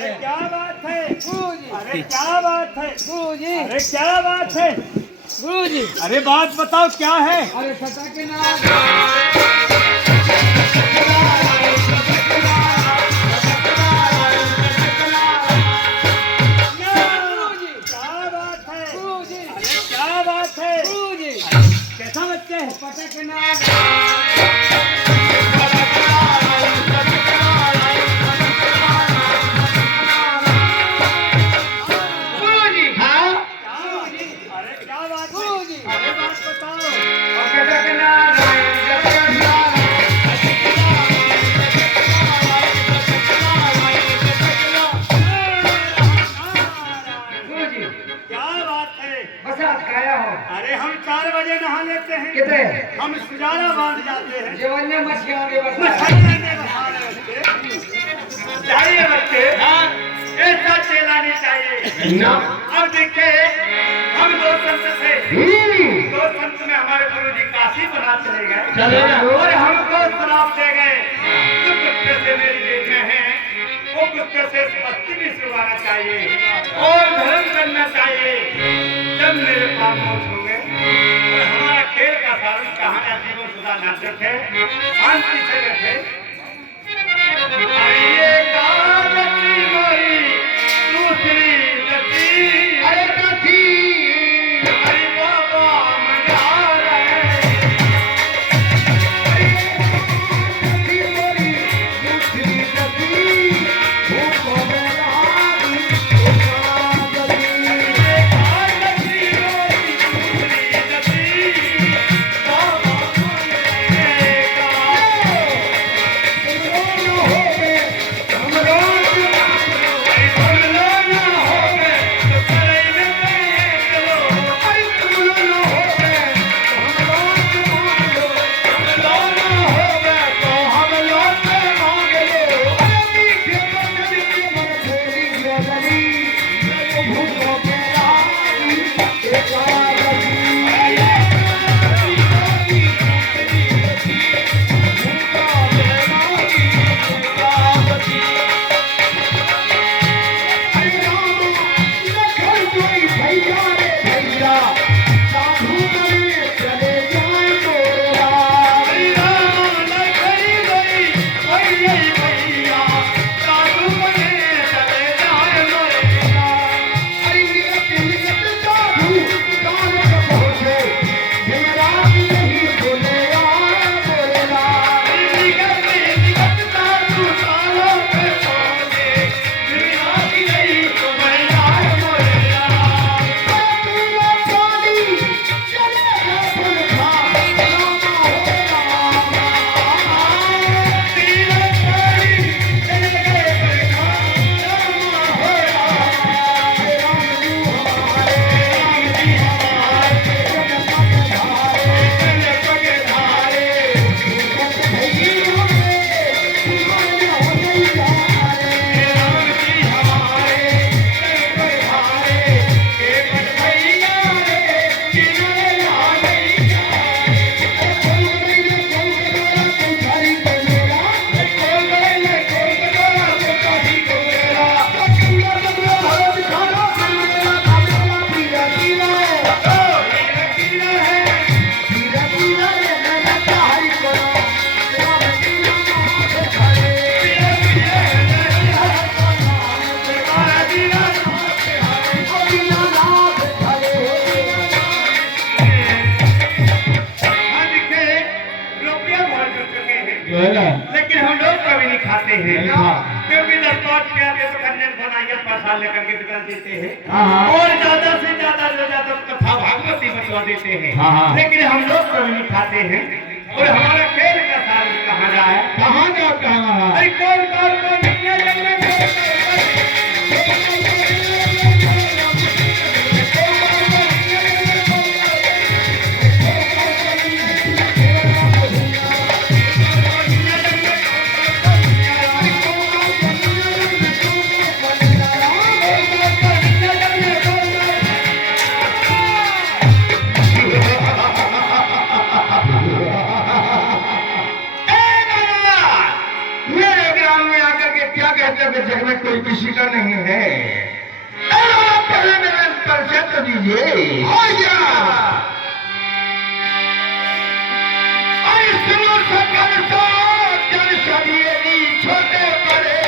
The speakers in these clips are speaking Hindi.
अरे है। क्या बात है गुरुजी, अरे क्या बात है गुरुजी, अरे क्या बात है गुरुजी, अरे बात बताओ क्या है अरे सटा के नाम क्या बात है गुरुजी, अरे क्या बात है गुरुजी, कैसा बच्चे है पता के नाम गुरुजी, हाँ अरे क्या बात है गुरुजी, अरे बात बताओ पता के नाम गुरुजी, क्या बात है बस आज खाया हो अरे हम 4 बजे नहा लेते हैं कितने हम सुजारा बांध जाते हैं जीवन में मछलियां के बस मछलियाँ ने बहा रहे बच्चे चाहिए बच्चे ऐसा चेला नहीं चाहिए ना अब देखे हम दो संत थे दो संत में हमारे गुरु जी काशी बना चले गए चले गए। और हमको श्राप दे गए जो कुत्ते से मेरी जेब में है वो कुत्ते से मस्ती भी सुलवाना चाहिए और धर्म करना चाहिए जब मेरे पास मौत हो गए और हमारा खेल का सारण कहानी जीवन सुधा नाटक है शांति से बैठे अरे कागती मोरी दूसरी गति अरे कथी अरे बाबा मजा रहे कथी मोरी दूसरी गति भूख मेरा कागती मोरी दूसरी गति बाबा लेकिन हम लोग कभी नहीं खाते हैं क्योंकि 10-5 रुपया के तो खंजन बनाइए प्रसाद लेकर के दुकान देते हैं और ज्यादा से ज्यादा जो ज्यादा कथा भागवती बतवा देते हैं लेकिन हम लोग कभी नहीं खाते हैं और हमारा खेल का साल कहाँ जाए कहाँ जाता है अरे कौन कौन कौन दुनिया जग में के जग में कोई किसी का नहीं है। पहले मेरा परिचय तो दीजिए। सुनो सकल सो जन सभी छोटे बड़े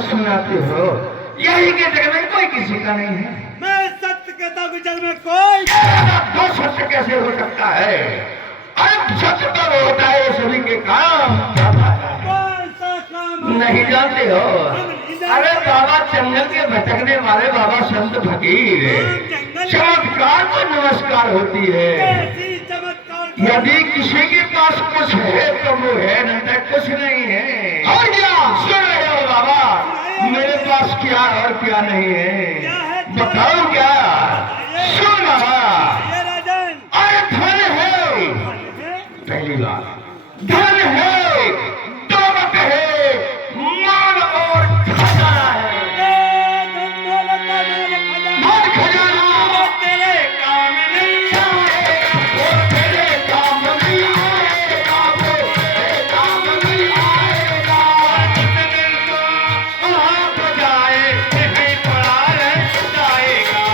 सुनाते हो। यही के जगह में कोई किसी का नहीं है। मैं सत्य कहता हूँ जग में कोई तो सत्य कैसे हो सकता है? अरे सत्य तो होता है सभी के काम। कौन सा काम नहीं जानते हो? अरे बाबा जंगल के भटकने वाले बाबा संत फकीर चमत्कार को नमस्कार होती है। कैसी चमत्कार यदि किसी के पास कुछ है तो वो है, नहीं तो कुछ नहीं है। और क्या सुन रहे हो बाबा? मेरे पास क्या और क्या नहीं है बताओ क्या? सुन बाबा, ये राजन अरे धन है पहली बात, धन है, दौलत है, मान और खजाना है। मान खजाना तेरे काम नहीं आएगा, वो तेरे काम नहीं आएगा, वो तेरे काम नहीं आएगा। जिस दिन तो वहाँ पर जाए यहीं पड़ा रह जाएगा।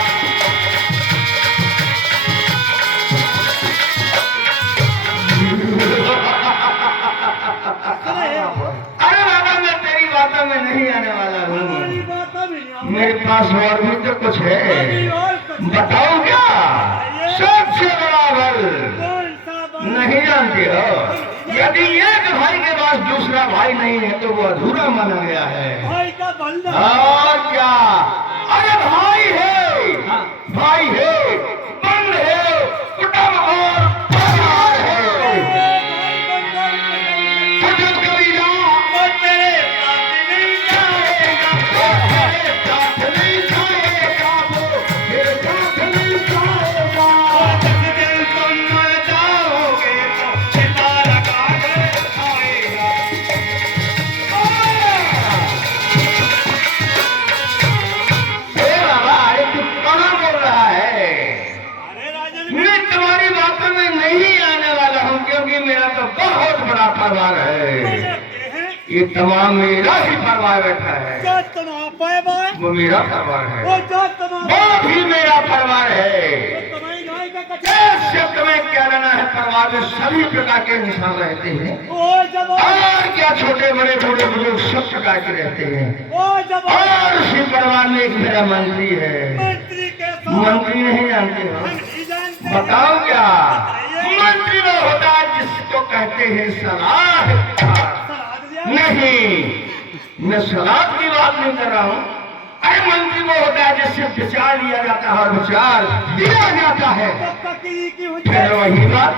अरे बाबा मैं तेरी बातों में नहीं आने वाला हूँ। हमारी बात अभी नहीं आऊंगी। मेरे पास और भी तो कुछ अभी है, और कुछ बताओ क्या? सबसे बड़ा बल कौन सा बात नहीं जानते हो? यदि एक भाई के पास दूसरा भाई नहीं है तो वो अधूरा माना गया है। भाई का बंदा और क्या? अरे भाई है, भाई है, बंद है, कुटुंब और परिवार है। कुटुंब कबीला वो तेरे साथ नहीं जाएगा। वो तेरे साथ नहीं जाएगा, वो तेरे साथ नहीं जाएगा। और जिस दिन तुम मर जाओगे तो चिता लगा कर आएगा। हे बाबा, अरे तू कहाँ बोल रहा है? अरे राजन मैं तुम्हारी बातों में नहीं आने वाला हूँ क्योंकि मेरा तो बहुत बड़ा परिवार है। ये तमाम मेरा ही परिवार बैठा है। जो तमाम पाए बाय वो मेरा परिवार वो है, जो तमाम वो भी मेरा परिवार है। तुम्हारी गाय का कच्चा ऐसे तुम्हें क्या लेना है? परिवार में सभी प्रकार के इंसान रहते हैं। वो जब और क्या छोटे बड़े बूढ़े बुजुर्ग सब प्रकार के रहते हैं। वो जब और उसी परिवार में एक मेरा मंत्री है। मंत्री के साथ मंत्री नहीं जानते हो? नहीं जानते बताओ क्या? मंत्री वो होता है जिसको कहते हैं सलाहकार। सलाह दिया नहीं, मैं सलाह की बात नहीं कर रहा हूँ। अरे मंत्री वो होता है जिससे विचार लिया जाता है और विचार दिया जाता है। तो फकीरी की फिर हुज्जत वही बात,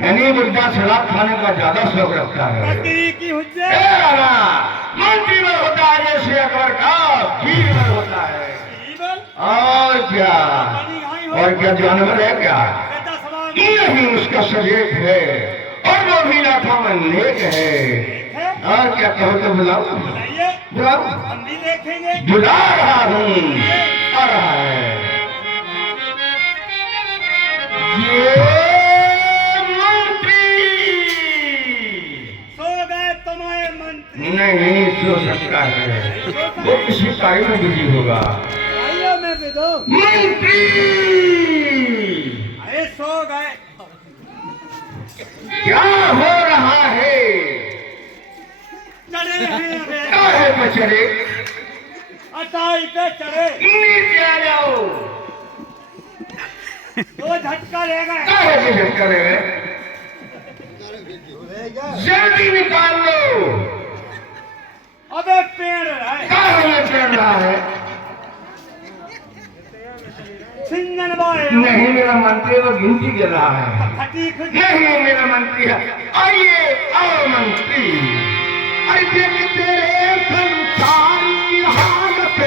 यानी मुर्दा शराब खाने का ज्यादा शौक रखता है। फकीरी की ए हुज्जत रामा, मंत्री वो होता है जैसे अकबर का बीरबल होता है। ईबल और क्या? बनी गाय हो और क्या जानवर है क्या? बेटा सवाल नहीं, उसका सजेक है और वो भी लाखों में नेक है। है और क्या कहो तो बुलाओ, बताइए बुलाओ। हम भी देखेंगे बुला रहा हूँ, आ रहा है। ये नहीं सो सकता है, वो किसी कार्य में बिजी होगा। आइए मैं भी दो। मंत्री अरे सो गए। क्या हो रहा है? चढ़े हैं अबे। क्या है बचरे? अटाई पे चढ़े। नीचे आ जाओ। दो झटका ले गए। क्या है कि झटका ले गए? जल्दी निकाल लो। अबे पेड़ है। क्या हमें कर रहा है? सिंगन बाय। नहीं मेरा मंत्री, वो गिनती गिर रहा है। फटी खुटी। नहीं मेरा मंत्री है। आइए आओ मंत्री। अरे देख तेरे संसार की हालत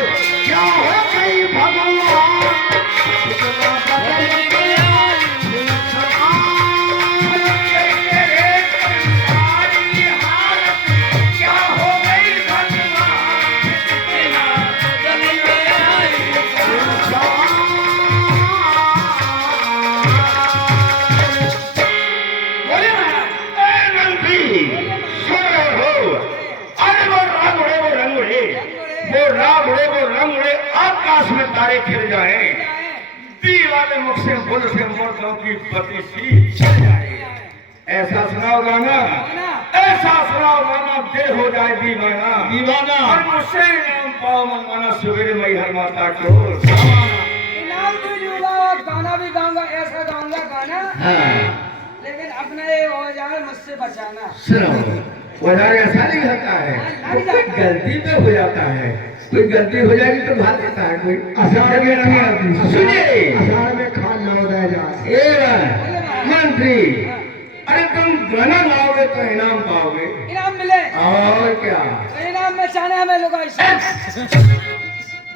क्या हो गई भगवान। आकाश में तारे खिल जाए, दीवाने मुख से बोल से मुर्दों की पति सी चल जाए। ऐसा सुनाओ गाना, ऐसा सुनाओ गाना, दे हो जाए दीवाना दीवाना। और मुझसे इनाम पाओ मनमाना, सवेरे मैं हर माता को इनाम दीजिएगा। गाना भी गाऊंगा, ऐसा गाऊंगा गाना। लेकिन अपना ये हो जाए मुझसे बचाना। सुनो, वजह ऐसा नहीं होता है, कोई गलती पे हो जाता है, कोई गलती हो जाएगी तो भाग देता है कोई। असार में नहीं आती। सुनिए, असार में खान ना उड़ाया जाए। मंत्री, अरे तुम गाना गाओगे तो इनाम पाओगे। इनाम मिले और क्या? तो इनाम में चाहना है मैं लोग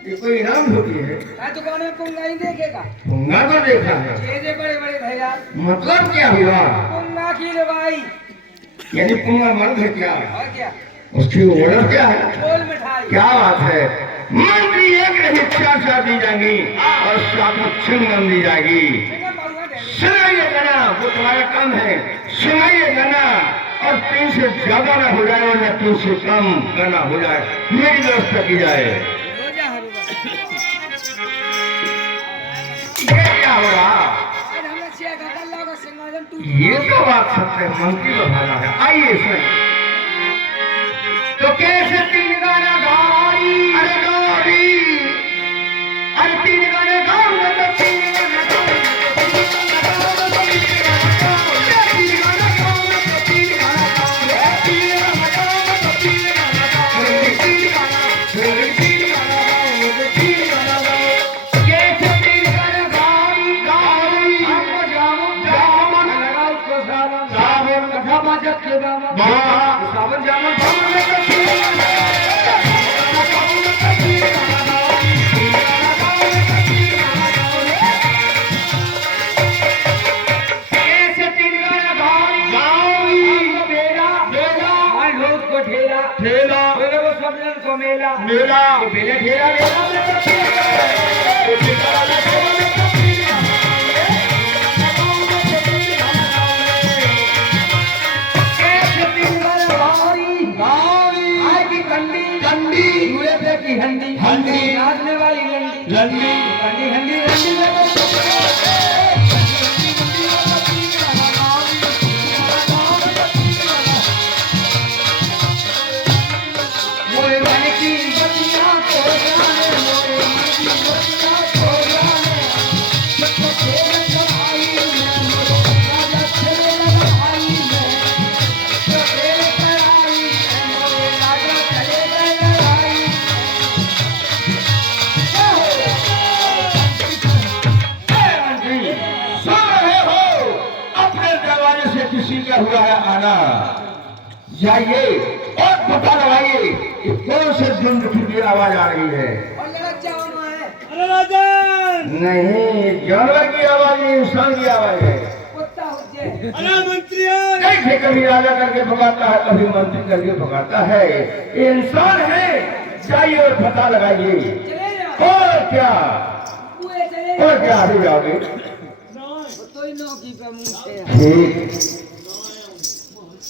ये कोई इनाम होती है? मैं दुकान में पुंगा ही देखेगा। पुंगा तो देखा है, चीजें बड़े बड़े भैया। मतलब क्या हुआ? पुंगा की लुगाई। यानी पुंगा मर्द है क्या? और क्या? उसकी उम्र क्या है? गोल मिठाई। क्या बात है? मंत्री एक नहीं, 4 शादी जाएंगी और 7 चिंगम दी जाएगी। चिंगम पाऊंगा डेली। सुनाइए गाना, वो तुम्हारा काम है। सुनाइए गाना, और 3 से ज्यादा ना हो जाए और न 3 से कम गाना हो जाए, मेरी व्यवस्था की जाए। रोजा हरूबा। ये क्या हो रहा? आज हमने 6 घंटा लगा सिंगाजन टूट। ये तो बात सत्य मंत्री बहाना है। आइए सुनिए। तो कैसे 3 गाना गाई? अरे गाड़ी, अरे 3 गाने गाऊंगा तो 3 गाना गाऊंगा तो 3 गाना गाऊंगा तो 3 गाना गाऊंगा तो 3 गाना गाऊंगा तो 3 गाना गाऊंगा तो 3 गाना गाऊंगा तो 3 गाना गाऊंगा तो 3 गाना गाऊंगा। कैसे 3 गाना गाई? गाई हमको जामुन जामुन लगाओ को सावन सावन कथा बाजत के दामन सावन जामुन सावन में तो 3 गाना ठेला मेरे को सब जन को मेला मेला पहले ठेला की हंडी हंडी नाचने वाली लंडी लंडी हंडी हंडी हंडी किसी का हुआ है आना, जाइए और पता लगाइए कि कौन से दुर्मुखी की आवाज आ रही है। और लगा क्या होना है? अरे राजन। नहीं, जानवर की आवाज नहीं, इंसान की आवाज है। कुत्ता हो जाए। अरे मंत्री। कैसे कभी राजा करके भगाता है, कभी मंत्री करके भगाता है, ये इंसान है। जाइए और पता लगाइए। चले जाओ। और क्या? कुएं चले और क्या आगे जाओगे? तो ही नौकी पे मुंह से। ठीक।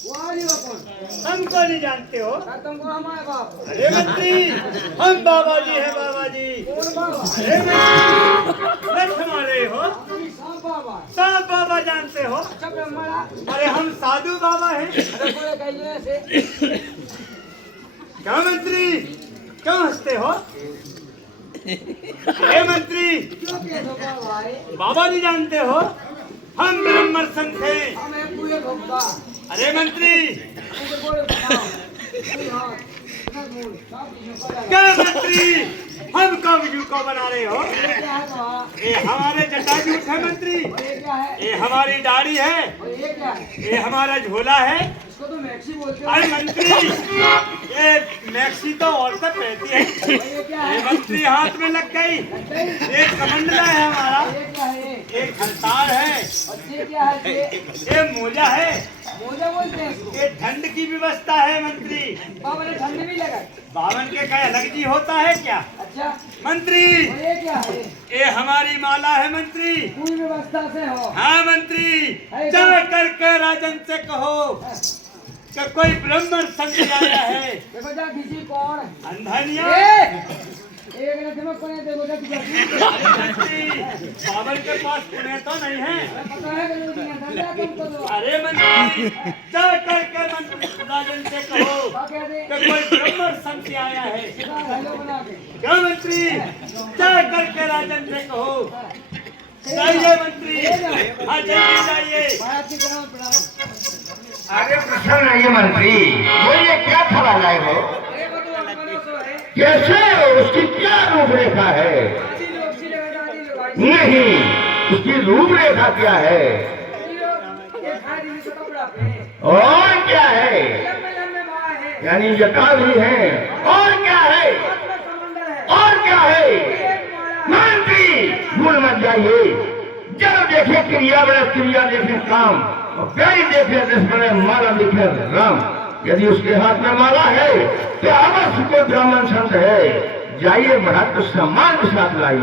वाली वापस। हमको हमको नहीं जानते हो? तुमको हमारे बाप। अरे मंत्री, हम बाबा जी हैं, बाबा जी। कौन बाबा? अरे मंत्री, लठ मारे हो? सांप बाबा। सब बाबा जानते हो? अच्छा ब्रह्मणा। अरे हम साधु बाबा हैं। अरे पूरे कहिए ऐसे। क्या मंत्री, क्यों हंसते हो? अरे मंत्री, क्यों कैसे बाबा है? बाबा नहीं जानते हो? हम ब्रह्मर संत हैं। हमें पूरे भोगा। अरे मंत्री, ऐसे बोले बताओ। कोई हाथ, ना बोल, सब चीजों को क्या लगा। मंत्री, हम कब यू को बना रहे हो? ये क्या है तुम्हारा? ये हमारे जटाजूट है मंत्री। और ये क्या है? ये हमारी दाढ़ी है। और ये क्या है? ये हमारा झोला है। इसको तो मैक्सी बोलते हो। अरे मंत्री, ये मैक्सी तो औरतें पहनती है। और ये क्या ये है? मंत्री हाथ में लग गई। एक कमंडला है हमारा। ये क्या है? एक खलतार है। और ये क्या है? ये मोजा है। मोजा बोलते हैं इसको। ये ठंड की व्यवस्था है मंत्री। बाबा ने ठंड भी लगा। बावन के का अलग जी होता है क्या अच्छा। मंत्री? और ये क्या है? ये हमारी माला है मंत्री। पूरी व्यवस्था से हो। हाँ मंत्री, जा करके राजन से कहो कि कोई ब्राह्मण संत आया है। देखो जा किसी कौन? अंधनिया एक ने तुम्हें कोने देखो जा किसी। मंत्री, बावन के पास पुण्य तो नहीं है। पता है कि लोग यहाँ धंधा तुमको दो। अरे मंत्री, जा करके राजन से कहो क्या कह दे? कि कोई ब्राह्मण संत आया है। सीधा हेलो बना के। क्या मंत्री, जा करके राजन से कहो। जाइए मंत्री, हाँ जल्दी जाइए। भारत की तरह प्रणाम। आगे प्रसन्न रहिए मंत्री। बोलिए क्या खबर लाए हो? ये बताओ अपना सो है। कैसे उसकी क्या रूपरेखा है? आदि लोग सी लगा आदि लोग आदि नहीं, उसकी रूपरेखा क्या है? लोग ये खादी में कपड़ा पहने। और क्या है? लंबे लंबे बाल है। यानी जटा भी है। और क्या है? हाथ में कमंडल है। और क्या है? एक माला है। मंत्री, भूल मत जाइए। जब देखे क्रिया बड़े क्रिया देखे काम, और प्यारी देखे जिस बड़े माला लिखे राम। यदि उसके हाथ में माला है तो अवश्य कोई ब्राह्मण संत है। जाइए महाराज, को सम्मान के साथ लाइए।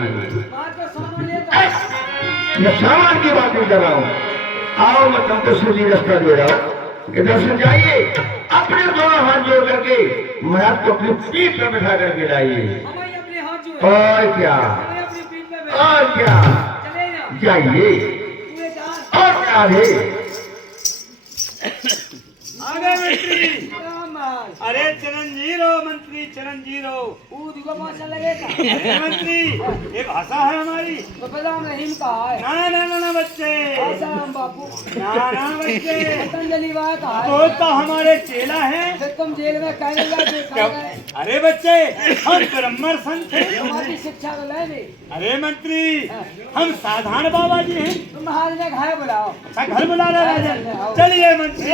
बात तो सामान लेता है। मैं सामान की बात नहीं कर रहा हूँ। आओ, मैं तुमको सीधी रास्ता दे रहा हूँ। इधर से जाइए, अपने दोनों हाथ जोड़ करके महाराज को अपनी पीठ पर बैठा करके लाइए। हमारी अपने हाथ जो है। और क्या? हमारी अपनी पीठ पे बैठ। और क्या? चले ना। जाइए। पूरे जान। और क्या है? आ गए मंत्री। राम महाराज। अरे चिरंजीरो मंत्री, चिरंजीरो। ऊद को माचा लगेगा। अरे मंत्री, ये भाषा है हमारी। तो बदाम रहीम कहा है। ना ना ना ना बच्चे, आसाराम बापू। ना ना बच्चे, पतंजलि वाह कहा है। वो तो हमारे चेला हैं। फिर तुम जेल में कहने लगे कहा गए। अरे बच्चे, हम ब्रह्मर संत हैं। हमारी शिक्षा तो ले ली। अरे मंत्री, हम साधारण बाबा जी हैं। तुम महाराज ने घर बुलाओ। अच्छा घर बुला रहे राजन। चलिए मंत्री।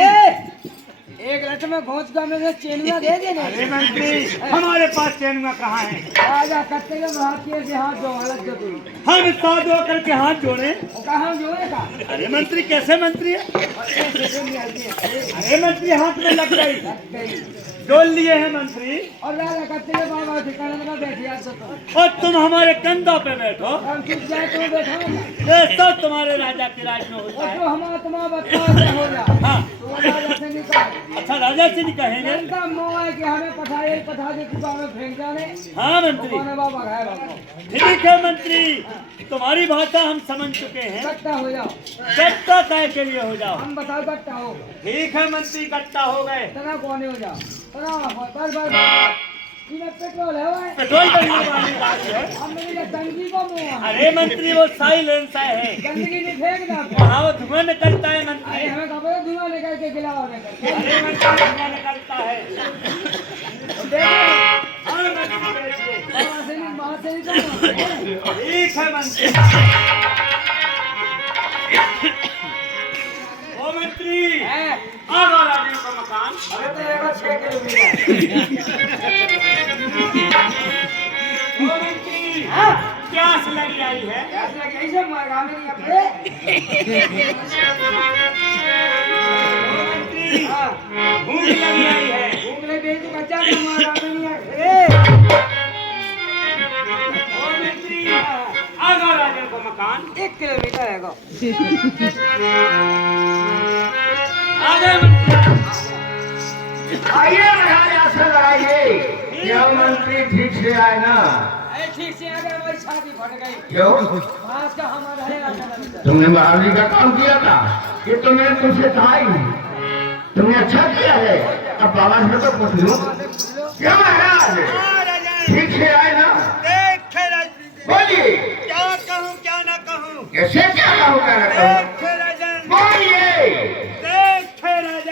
एक लट में घोंच का में से चेनुआ दे देने। अरे मंत्री, हमारे पास चैनुआ कहाँ है? राजा कत्ते के भारतीय से हाथ जो हालत जो तू। हम साधु होकर के हाथ जोड़े। वो कहाँ जोड़ेगा? अरे मंत्री, कैसे मंत्री है? अरे मंत्री, हाथ में लग गई। जोड़ लिए हैं मंत्री। और राजा कत्ते के बाबा ठिकाने में बैठी आज तो। और तुम हमारे कंधों पे बैठो। हम चुप जाए तो बैठा ना। ये सब तुम्हारे राजा के राज में होता और है। जो हम आत्मा बताओ क्या हो जा। हाँ। तो राजा से निकाल। अच्छा राजा से नहीं कहेंगे? जनता मोह है कि हमें पठा दे कुआ में फेंक जाने। हाँ मंत्री, कौन है बाबा है बाबा। ठीक है मंत्री, तुम्हारी भाषा हम समझ चुके हैं। इकट्ठा हो जाओ। गट्टा काय के लिए हो जाओ। हम बताओ इकट्ठा हो। ठीक है मंत्री, गट्टा हो गए। तना कौन हो जाओ। तना बस इन्हें पेट्रोल है भाई। पेट्रोल डलने वाली गाड़ी है। हम मेरी टंकी को मुँह है। अरे मंत्री, वो साइलेंस है। गंदगी नहीं फेंकना। वहाँ वो धुआं निकलता है अरे मंत्री। हमें कहा पता धुआं निकल के गिलाओ निकल। अरे मंत्री, धुआं निकलता है। देखो हाँ मंत्री, बैठिए। वहाँ से नहीं जाना। ठीक है मंत्री। ओ मंत्री, है। आगा राजू का मकान। अरे तो रहेगा 6 किलोमीटर। ओ मंत्री, हाँ। प्यास लगी आई है। ऐसे लगे ऐसे मारा मेरी अपने। ओ मंत्री, हाँ। भूख लगी आई है। भूख लगी बेच तो बच्चा का मारा मेरी अपने। ओ मंत्री, आगा राजू का मकान। 1 किलोमीटर रहेगा। आ गए मंत्री। आइए महाराज आसन लगाइए। क्या मंत्री ठीक से आए ना? ठीक से अगर हमारी छाती फट गई क्यों? बांस का हमारा है राजा। तुमने महाराज का काम किया था, ये तो मैंने तुमसे कहा ही नहीं। तुमने अच्छा किया है। अब बाबा से तो पूछ लो। क्या महाराज ठीक से आए ना? बोलिए। क्या कहूँ क्या ना कहूँ? कैसे क्या कहूँ क्या ना कहूँ? राजन बोलिए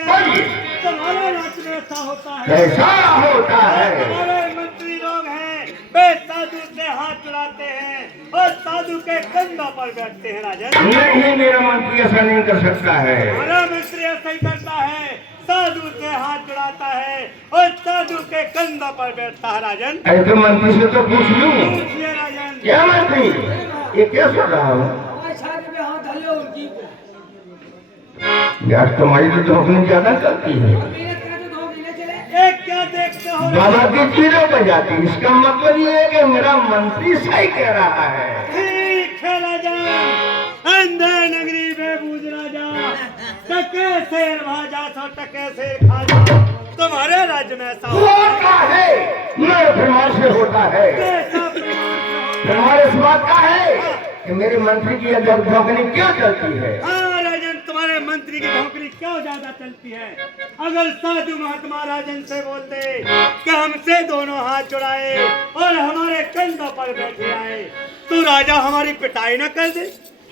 बोलिए। तुम्हारे राज्य में ऐसा होता है, कैसा होता है? हमारे मंत्री लोग हैं वे साधु से हाथ चुराते हैं और साधु के कंधों पर बैठते हैं। राजन नहीं, मेरा मंत्री ऐसा नहीं कर सकता है। हमारा मंत्री ऐसा ही करता है, साधु से हाथ जुड़ाता है और साधु के कंधों पर बैठता है। राजन ऐसे मंत्री से तो पूछ लूं। पूछिए राजन। क्या मंत्री, ये क्या सुन रहा हूँ? हमारी छाती पे हाथ धले उनकी यार तुम्हारी तो धोखनी ज्यादा करती है। मेरे तरह तो धोखे न चले। एक क्या देखते हो? बाबा की चीरों पर जाती। इसका मतलब ये है कि मेरा मंत्री सही कह रहा है। ठीक है राजन। अंधे नगरी में बूझ राजा, टके शेर भाजा सो टके शेर खा जा। तुम्हारे राज्य में ऐसा होता है, मेरे प्रमाण से होता है। कैसा प्रमाण से होता है? प्रमाण इस बात का है कि मेरे मंत्री की अगर धोखनी क्यों चलती है। हाँ राजन, तुम्हारे मंत्री की नौकरी क्यों ज्यादा चलती है? अगर साधु महात्मा राजन से बोलते कि हमसे दोनों हाथ जुड़ाए और हमारे कंधों पर बैठे आए तो राजा हमारी पिटाई न कर दे।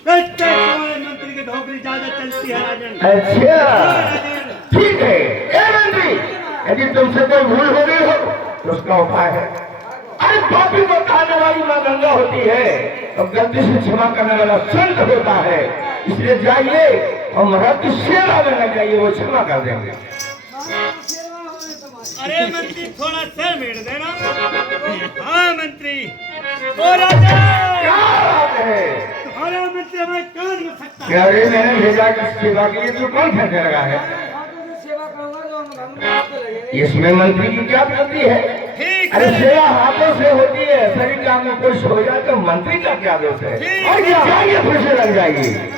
इससे तुम्हारे मंत्री की नौकरी ज्यादा चलती है राजन। अच्छा हाँ, राजन। ठीक है। ए मंत्री, यदि तुमसे कोई भूल हो गई हो तो उसका उपाय है। अरे पापी को खाने वाली माँ गंगा होती है और गलती से क्षमा करने वाला संत होता है। इसलिए जाइए और महाराज की सेवा में लग जाइए, वो क्षमा कर देंगे। सेवा होने तुम्हारी। अरे मंत्री थोड़ा सर मेड़ देना। हाँ मंत्री। ओ राजा, क्या बात है? तुम्हारा मंत्री हमें कान में सकता है। क्या रे, मैंने भेजा कि सेवा के लिए तो कौन फंसे लगा है? हाथों से सेवा करूंगा तो हम आपको लगेगा। इसमें मंत्री की क्या गलती है? ठीक अरे है। सेवा हाथों से होती है, शरीर काम में कोई सो जाए तो मंत्री का क्या दोष है? ठीक और क्या जाइए, फिर से लग जाइए।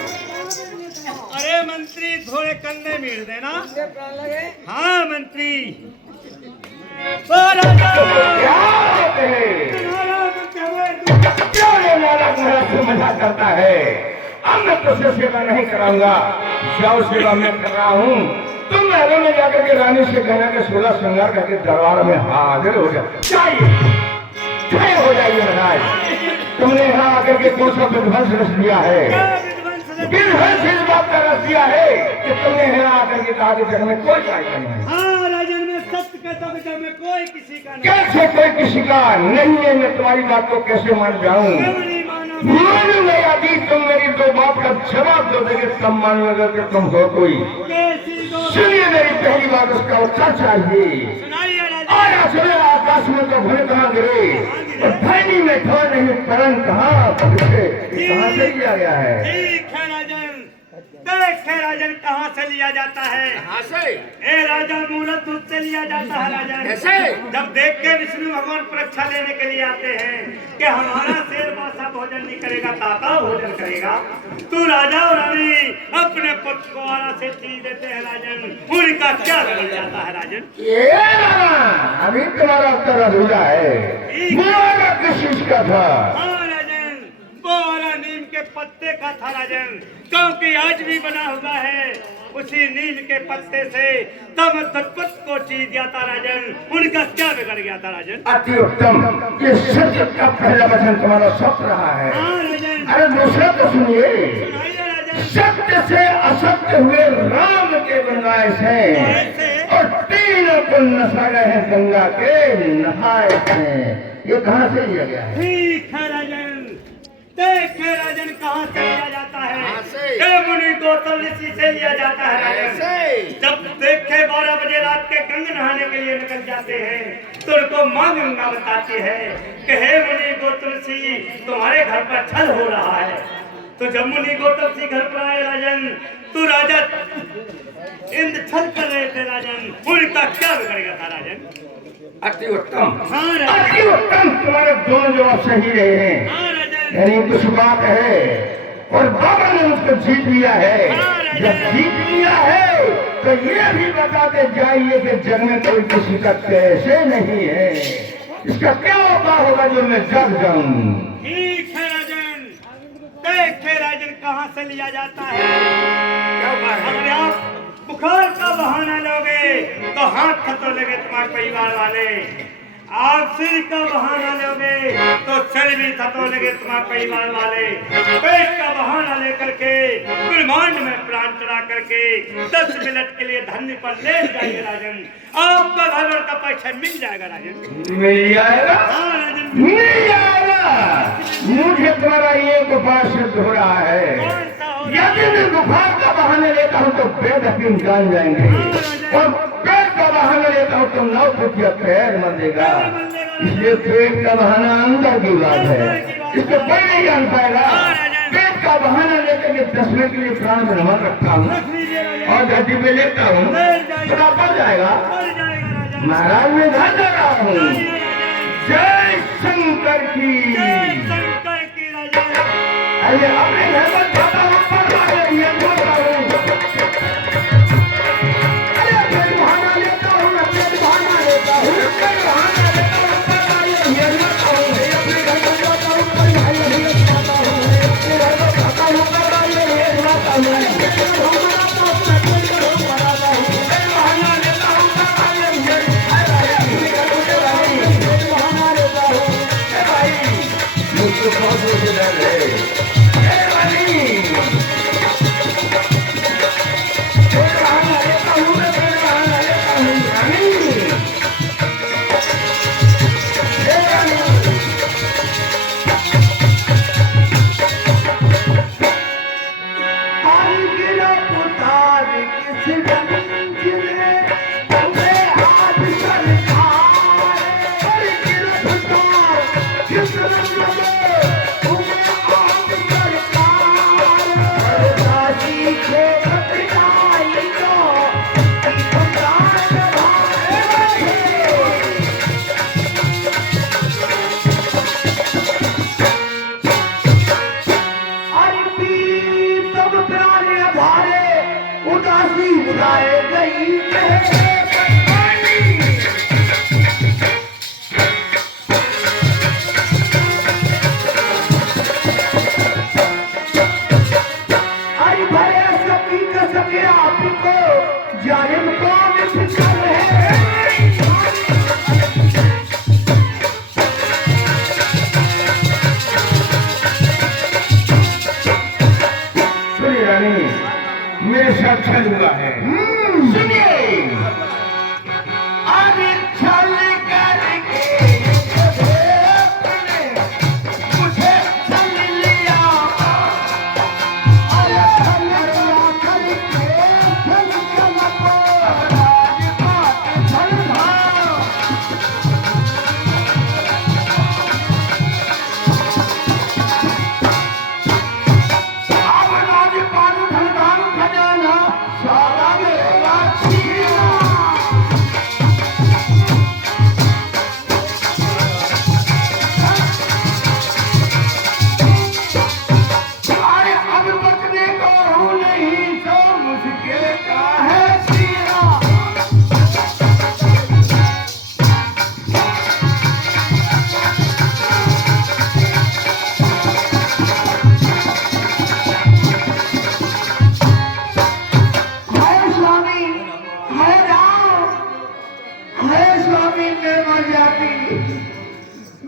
अरे मंत्री थोड़े कंधे मीड़ देना। मेरे प्राण लगे। हाँ मंत्री। ओ राजा, क्या बात है? तुम्हारा मंत्री हमें क्यों ये नाटक मेरा से मजाक करता है? अब मैं तुझसे सेवा नहीं कराऊंगा। जाओ, सेवा मैं कर रहा हूँ। तुम महलों में जाकर के रानी से कहना के 16 श्रृंगार करके दरबार में हाजिर हो जाए। जाइए, जय हो जाइए महाराज। तुमने यहाँ आकर के कौन सा विध्वंस रच दिया है? विध्वंस इस बात का रच दिया है कि तुमने यहाँ आकर के कहा कि जग में कोई फायदा नहीं है। हाँ राजन, मैं सत्य कहता हूँ जब मैं कोई किसी का नहीं। कैसे कोई किसी का नहीं है? मैं तुम्हारी बात को कैसे मान जाऊं? क्यों नहीं मानो? मालूम है यदि तुम मेरी दो बात का जवाब दो देगे तब मालूंगा कि तुम हो कोई। कैसी दो? सुनिए मेरी पहली बात, उसका उत्तर चाहिए। सुनाइए राजा। आया सुने आकाश में तो भले कहाँ गिरे और धैनी में ठो नहीं परन कहाँ पहुंचे। कहाँ से लिया गया है? ठीक है राजन। देख है राजन कहाँ से लिया जाता है? कहाँ से? ए राजा, मूरत दूध से लिया जाता है राजन। कैसे? जब देख के विष्णु भगवान परीक्षा लेने के लिए आते हैं कि हमारा शेर बासा भोजन नहीं करेगा, ताता भोजन करेगा, तू राजा और रानी अपने पुत्र को आरा से चीज देते हैं राजन। उनका क्या बिगड़ जाता है राजन? ये अभी तुम्हारा उत्तर अधूरा है। मुआवजा किस चीज का था? हाँ राजन, वो वाला नीम के पत्ते का था राजन, क्योंकि आज भी बना हुआ है उसी नीम के पत्ते से तब तत्पत को चीज दिया था राजन। उनका क्या बिगड़ गया था राजन? अति उत्तम। ये सत्य का पहला वचन तुम्हारा सत्य रहा है। हाँ राजन। अरे दूसरा तो सुनिए। सुनाइए राजन। सत्य से असत्य हुए राम के गंगाए से कैसे? और तीनों को नशा गए हैं गंगा के नहाए से। ये कहाँ से लिया गया है? ठीक है राजन। देखे राजन कहाँ से लिया जाता है? कहाँ से? ये मुनि गौतम ऋषि से लिया जाता है राजन। जब देखे 12 बजे रात के गंगा नहाने के लिए निकल जाते हैं तो उनको माँ गंगा बताती है कि हे मुनि गौतम ऋषि, तुम्हारे घर पर छल हो रहा है। तो जब मुनि गौतम ऋषि घर पर आए राजन, तो राजा इंद्र छल कर रहे थे राजन। उनका क्या बिगड़ गया था राजन? अति उत्तम। हाँ राजन। अति उत्तम। तुम्हारे दोनों जवाब सही रहे हैं। हाँ राजन। यानी कुछ बात है और बाबा ने उसको जीत लिया है। जब जीत लिया है तो ये भी बताते जाइए कि जग में कोई किसी का कैसे नहीं है, इसका क्या उपाय होगा जो मैं जग जाऊं। ठीक है राजन, देखे राजन कहाँ से लिया जाता है। क्या उपाय है? अगर आप बुखार का बहाना लोगे तो हाथ खतोलेंगे तुम्हारे परिवार वाले, आप सिर का बहाना लोगे तो सिर भी खतोलेंगे तुम्हारे परिवार वाले, पेट का बहाना लेकर के ब्रह्मांड में प्राण चढ़ा करके 10 मिनट के लिए धरने पर ले जाइए राजन, आपका घर और का पैसा मिल जाएगा राजन। मिल जाएगा? हाँ राजन, मिल जाएगा। मुझे तुम्हारा ये गुफा सिद्ध हो रहा है। कौन सा हो? यदि मैं गुफा का बहाने लेता हूँ तो पेट हकीम जान जाएंगे, और पेट का बहाना लेता हूँ तो 9 फुट या पैर मरेगा। इसलिए पेट का बहाना अंदर की बात है, इसको कोई नहीं जान पाएगा। पेट का बहाना लेकर के 10 मिनट के लिए प्राण बनवा रखता हूँ और धरती पे लेता हूँ, थोड़ा बढ़ जाएगा। महाराज मैं घर जा रहा हूँ। जय शंकर की। अरे अपने घर पर जाता हूँ, ये बोलता हूँ। अरे पेट बहाना लेता हूँ, पेट बहाना लेता हूँ, पेट बहाना लेता हूँ, ये लेता हूँ, अपने घर पर जाता हूँ, भाई ये खाता हूँ, अपने घर पर खाता हूँ, ये खाता हूँ, पेट बहाना लेता हूँ, बहाना लेता हूँ, भाई मुझको बहुत डर है। मेरे साथ छल हुआ है। सुनिए, अरे छल करके मुझे छल लिया, अरे छल करके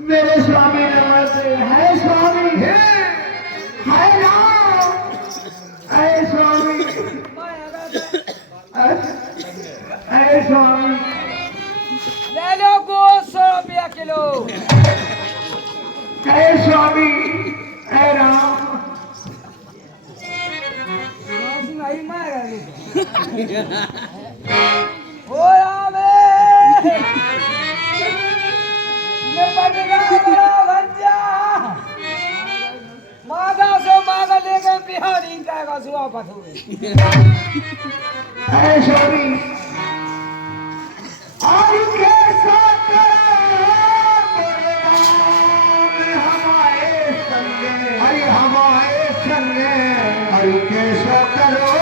मेरे स्वामी नमस्ते। है स्वामी, है राम, है स्वामी, है स्वामी। ले लो गोश्त 100 रुपया किलो। है स्वामी, है राम। हो राम मादा से मादा लेकर बिहारी का सुहा पथुए। है स्वामी, और कैसा हमारे संगे, अरे हमारे संगे, अरे कैसा करो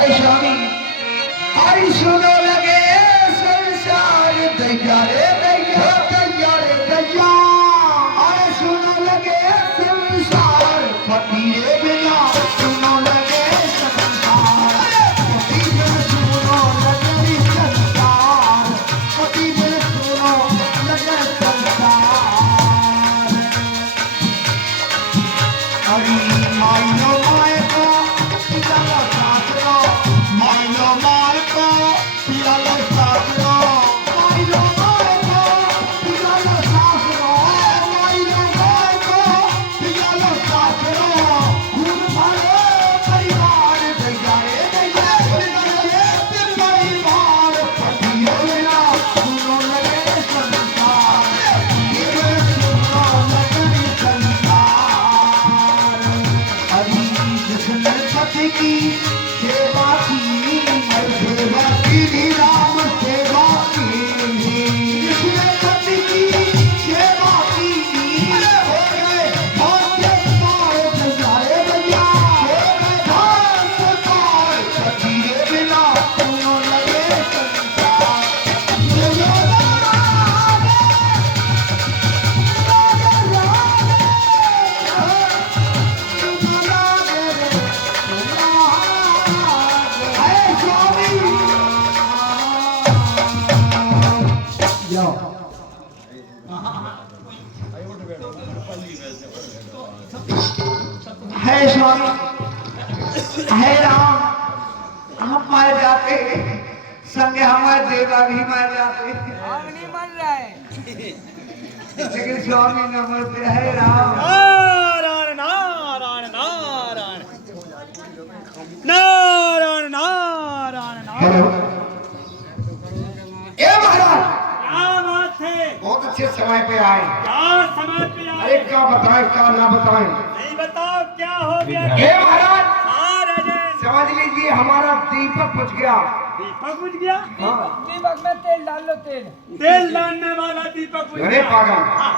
है स्वामी आई सुनो लगे संसार दैया रे दैया दैया रे दैया आई सुनो लगे संसार पति रे बिना सुनो लगे संसार पति बिन सुनो लगे संसार पति बिन सुनो लगे संसार अरे माइनो माय को पियालो साथरो माइनो माय को पियालो साथरो माइनो माय को पियालो साथरो माइनो माय को पियालो साथरो खून भरो परिवार दैया रे दैया परिवार पतियो ना सुनो लगे संसार ये सुनो लगे संसार अभी जिसने पति की सेवा की और सेवा की राम सेवा की जिसने पति की सेवा की हो गए भाग्य पार दैया रे दैया हो गए भाग्य पार पति रे बिना सुनो लगे संसार सुनो है स्वामी है राम हम मर जाते संगे हमारे देवा भी मर जाते हम नहीं मर रहे। लेकिन स्वामी न मरते है राम नारायण नारायण नारायण नारायण नारायण हेलो ए महाराज क्या बात है? बहुत अच्छे समय पे आए क्या समय पे अरे आए? क्या बताएं क्या ना बताएं नहीं बताओ क्या हो गया? हे महाराज हाँ राजन, समझ लीजिए हमारा दीपक बुझ गया दीपक बुझ गया। हाँ दीपक में तेल डाल लो तेल। तेल डालने वाला दीपक बुझ अरे गया। पागल हाँ,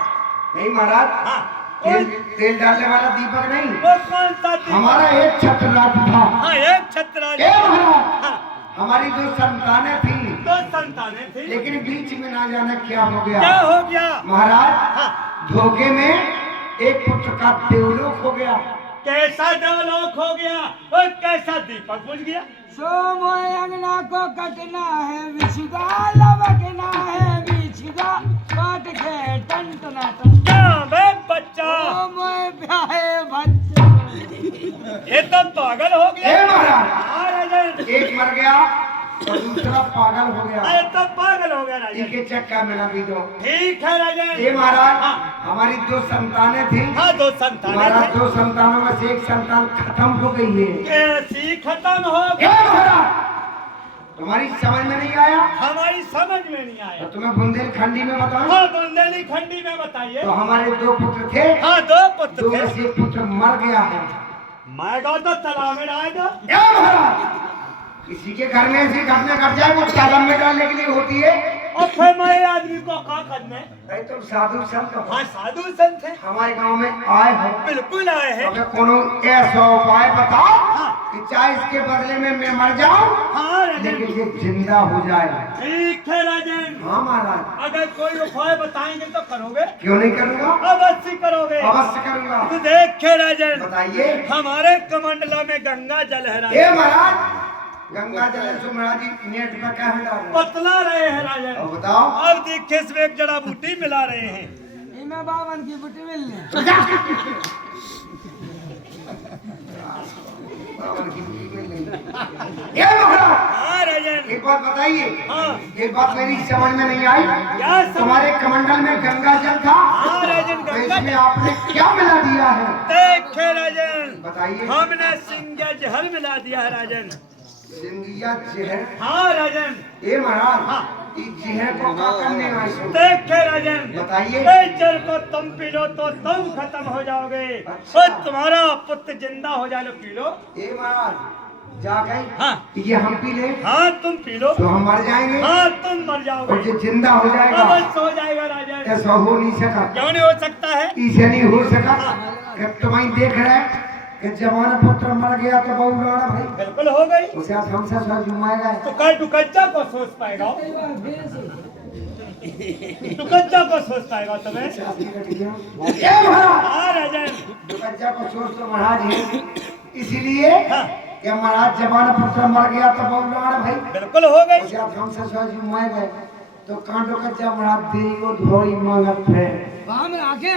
नहीं महाराज हाँ। तेल तेल डालने वाला दीपक नहीं वो कौन सा दीपक? हमारा एक छत्रराज था हाँ, एक छत्र। ए महाराज हाँ, हमारी दो संतानें थी दो संतानें थी। लेकिन बीच में ना जाने क्या हो क्या गया हो गया? महाराज हाँ, धोखे में एक पुत्र का देवलोक हो गया कैसा देवलोक हो गया और कैसा दीपक बुझ गया? सोमोय अंगना को कटना है विछुगा लवकना है विछुगा काट के टंटना क्या बे बच्चा? सोमोय ब्याहे बच्चा। ये तो पागल हो गया। ए महाराज हाँ राजन, एक मर गया और दूसरा पागल हो गया ये तो पागल हो गया राजन। इनके चक्का में लगी दो ठीक है राजन। ये महाराज हाँ। हमारी दो संतानें थी हाँ, दो संतानें महाराज थी। दो संतानों में से एक संतान खत्म हो गई है कैसी खत्म हो ए गई? महाराज तुम्हारी समझ में नहीं आया हमारी समझ में नहीं तो आया। तुम्हें बुंदेलखंडी में बताऊं हाँ, बुंदेली खंडी में बताइए। तो हमारे दो पुत्र थे हाँ, दो पुत्र दो में थे। से एक पुत्र मर गया है मैं गौ तो तालाब में डाल दो। ए महाराज किसी के घर में ऐसी घटना घट जाए वो तालाब में डालने के लिए होती है और फिर मैं आदमी को क्या करना है? भाई तुम साधु संत हो हाँ, साधु संत है। हमारे गांव में आए हो बिल्कुल आए हैं। अगर कोनो ऐसा उपाय बताओ हाँ। कि चाहे इसके बदले में मैं मर जाऊं हाँ राजन, लेकिन ये जिंदा हो जाए ठीक है राजन। हाँ महाराज अगर कोई उपाय बताएंगे तो करोगे? क्यों नहीं करूंगा अवश्य करोगे। अवश्य करूंगा तो देखे राजन, बताइए हमारे कमंडला में गंगा जल है ए राजन। महाराज गंगा जल से महाराज जी नेट पर क्या है डाल पतला रहे हैं राजन। अब बताओ अब देखिए इसमें एक जड़ा बूटी मिला रहे हैं। इनमें बावन की बुटी मिलने। ये महाराज हाँ राजन। एक बात बताइए हाँ, एक बात मेरी समझ में नहीं आई क्या समझ? तुम्हारे कमंडल में गंगा जल था हाँ राजन, तो गंगा इसमें आपने क्या मिला दिया है देखे राजन, बताइए हमने सिंगा जहर मिला दिया है राजन। सिंगिया जहर हाँ राजन। ए महाराज हाँ। इस जहर को क्या करने वाले हो? देखे राजन, बताइए इस जल को तुम पी लो तो तुम खत्म हो जाओगे अच्छा। और तुम्हारा पुत्र जिंदा हो जाए लो, पी लो। ए महाराज जा गए हाँ, ये हम पी ले हाँ तुम पी लो। तो हम मर जाएंगे हाँ, तुम मर और जाओगे। जो जिंदा हो जाएगा अवश्य हो जाएगा राजन। ऐसा हो नहीं सका क्यों नहीं हो सकता है? इसे नहीं हो सका हाँ। कि तुम्हारी देख रहे कि जवान पुत्र मर गया तो बहु राणा भाई बिल्कुल हो गई। उसे आज हमसे सब जुमाएगा। तो कल टुकच्चा को सोच पाएगा, टुकच्चा को सोच पाएगा तुम्हें। ये महाराज हाँ राजा, दुकज्जा को सोच तो महाराज है, इसलिए हाँ। कि महाराज जवान पुत्र मर गया तो बहु राणा भाई बिल्कुल हो गई। उसे आज हमसे सब जुमाएगा। तो कांटो कच्चा महाराज देरी को धोड़ी मांगत है। हम राखे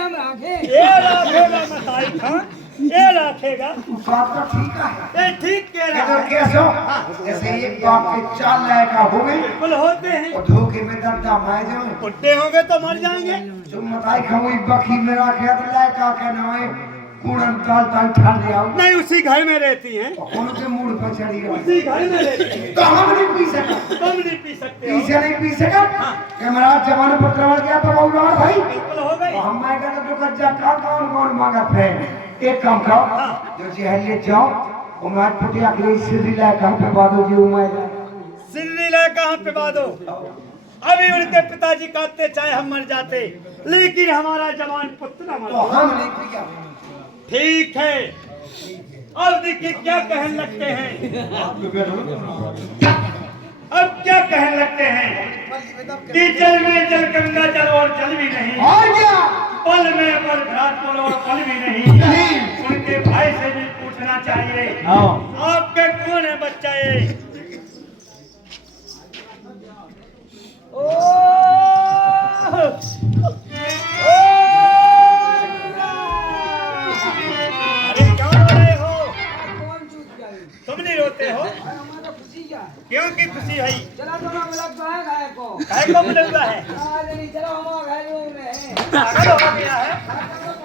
ये रखेगा मताई खां, ये रखेगा। बात तो ठीक है। ये ठीक कह रहा अगर है। कैसो जैसे एक बाप के 4 लायका हो गए बिल्कुल होते हैं। और धोखे में दर्दा माए जाए बुढ़े होंगे तो मर जाएंगे। जो मताई खमुई बखी में रखे तो लायका के नामे कूड़न ताल ताल ठाल दिया नहीं, उसी घर में रहती हैं, कौन के मूड पर चढ़ी गई। उसी घर में रहती हैं। तो हम नहीं पी सका, तुम नहीं पी सकते हो। पीछे नहीं पी सका कि महाराज जवान पुत्र मर गया तो बहु राणा भाई बिल्कुल हो गई। तो हम मैं कहता तो कच्चा कौन मांगत है। एक काम करो जो जहले जाओ और मैं पुटिया के लिए सीधी लायका पे बादो जी उमाए सिल्ली ले कहाँ पे बादो। अभी उनके पिताजी कहते चाहे हम मर जाते, लेकिन हमारा जवान पुत्र न तो मर। हम नहीं पिया। ठीक है, अब देखिए क्या कहने लगते हैं। अब क्या कहने लगते हैं कि जल में जल गंगा जल और जल भी नहीं, और क्या पल में पल घाट पल और पल भी नहीं। उनके भाई से भी पूछना चाहिए आपके कौन है बच्चा ये। अरे क्या रो रहे हो? कौन चूक गई? तुम नहीं रोते हो? हमारा खुशी क्या है? क्यों की खुशी है? चला तो ना मतलब तो है गाय को। काय को मिलता है? आज नहीं चलो हम घायल हो रहे हैं। पागल हो गया है।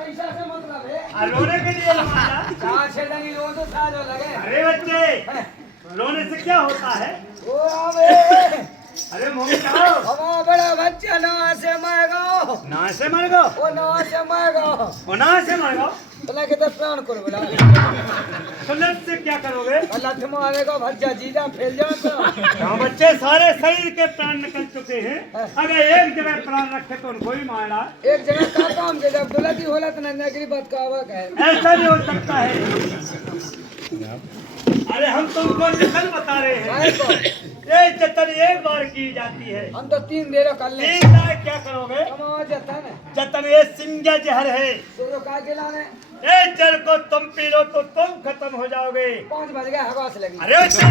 पैसा से मतलब है। रोने के लिए लगा। कहाँ से लगी रो तो साजो लगे। अरे बच्चे, रोने से क्या होता है? ओ आवे। अरे मुंह खाओ। हमारा बड़ा बच्चा नवा से मर गो। ना से मर गो, ओ नवा से मर गो। और ना से मर गो। बोला के 10 प्राण करो बोला। तो लत से क्या करोगे? अल्लाह तुम्हारे को भज्जा जीजा फैल जाता। हाँ बच्चे, सारे शरीर के प्राण निकल चुके हैं। अगर एक जगह प्राण रखे तो उनको ही मारा। एक जगह का काम के जब दुलती होला तो नगरी बात का आवक है। ऐसा नहीं हो सकता है। अरे हम तुमको जतन बता रहे हैं। ये जतन एक बार की जाती है। हम तो 3 देर कर ले। तीन बार क्या करोगे? कमाओ जतन है। जतन ये सिंगा जहर है। तो का के लाने ये जल को तुम पी लो तो तुम खत्म हो जाओगे। 5 बज गए हवा से लगी। अरे बच्चे,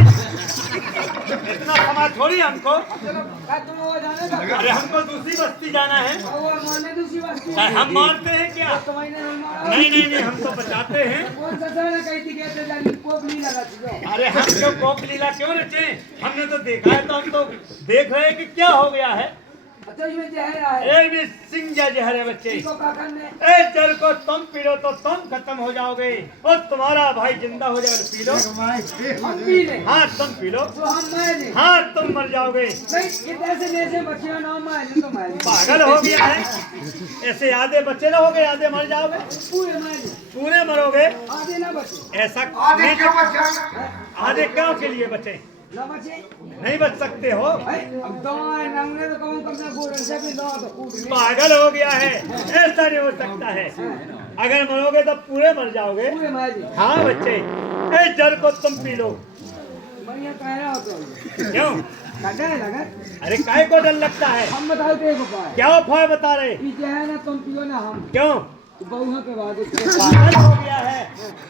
इतना समाज थोड़ी हमको। चलो का तुम वो जाने का। अरे हमको दूसरी बस्ती जाना है। वो मारने दूसरी बात की। हम मारते हैं क्या? तो मैंने नहीं मारा। नहीं, हम तो बचाते हैं। कौन सा जाने कही थी कहते जानी कोप नहीं लगा तुझे। अरे हम तो कोप लीला क्यों रचे? हमने तो देखा है, तो हम तो देख रहे हैं कि क्या हो गया है। अच्छा इसमें जहर है। ये भी सिंगा जहर है बच्चे। इसको का करने। ए जल को तुम पी लो तो तुम खत्म हो जाओगे और तुम्हारा भाई जिंदा हो जाएगा। P low. हम पी ले। हाँ तुम पी लो। तो हम मार ले। हाँ तुम मर जाओगे। नहीं कितने से जैसे बच्चियों ना मार ले तो मार ले। पागल हो गया है। ऐसे आधे बच्चे ना हो गए, आधे मर जाओगे। पूरे मार ले। पूरे मरोगे। आधे ना बचे। ऐसा आधे क्यों बचा? आधे क्यों के लिए बचे? ना बचे। नहीं बच सकते हो। अब दो नमूने तो कहूँ कम से गोरन से भी दो तो कूट ले। पागल हो गया है। ऐसा नहीं हो सकता है। अगर मरोगे तो पूरे मर जाओगे। पूरे मार ले। हाँ बच्चे, ए जल को तुम पी लो। बढ़िया कह रहा हो तो। क्यों? लगा है लगा। अरे काय को डर लगता है? हम बताओ तो एक उपाय। क्या उपाय बता रहे? ये जो है ना तुम पियो ना हम। क्यों? बहुओं के बाद पागल हो गया है।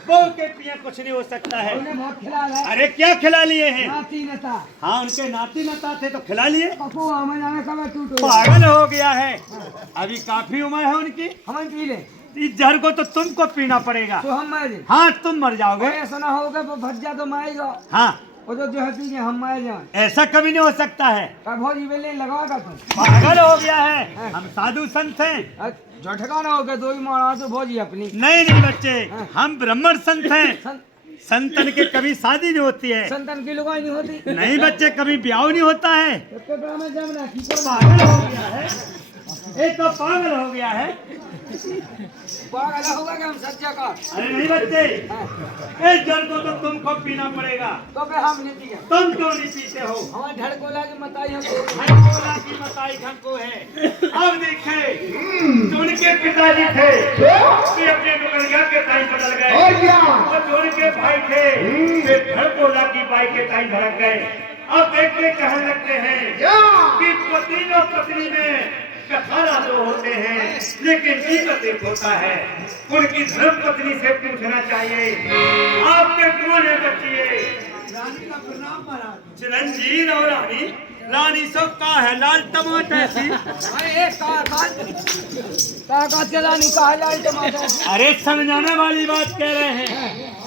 बहू के पिया कुछ नहीं हो सकता है। उन्हें बहुत खिला है। अरे क्या खिला लिए हैं? नाती नता। हाँ उनके नाती नता थे तो खिला लिए। पप्पू हमें जाने कब टूटो। पागल हो गया है। अभी काफी उम्र है उनकी। हम पी ले। इस जहर को तो तुमको पीना पड़ेगा। तो हम मारे। हाँ तुम मर जाओगे। ऐसा ना होगा वो भज्जा तो मारेगा। हाँ वो जो है पी हम मारे जाए। ऐसा कभी नहीं हो सकता है। कब भोजी बेले लगाओगा तुम। पागल हो गया है। हम साधु संत हैं। झटका ना होगा दो ही मारा तो भोजी अपनी। नहीं बच्चे, हम ब्राह्मण संत हैं। संतन के कभी शादी नहीं होती है। संतान की लुगाई नहीं होती। नहीं बच्चे, कभी ब्याह नहीं होता है। तो ड्रामा जमना की पागल हो गया है। ये तो पागल हो गया है। पागल होगा कि हम सच्चा का अरे नहीं बच्चे, इस जल को तो तुमको पीना पड़ेगा। तो फिर हम नहीं पिए। तुम क्यों नहीं पीते हो? हमारे ढड़कोला की मताई हम भड़कोला की मताई हमको है। अब देखे जो उनके पिताजी थे वे अपने दुकनिया के ताई बदल गए, और क्या और जो उनके भाई थे वे भड़कोला की बाई के ताई भड़क गए। अब देखते कहने लगते हैं कि पति और पत्नी में कथारा तो होते हैं लेकिन जीवन एक होता है। उनकी धर्म पत्नी से पूछना चाहिए आपके कौन है बच्चिए? रानी का प्रणाम महाराज। चिरंजीव और रानी, रानी सब का है लाल टमाटर सी। अरे एक का के रानी का लाल टमाटर। अरे समझाने वाली बात कह रहे हैं।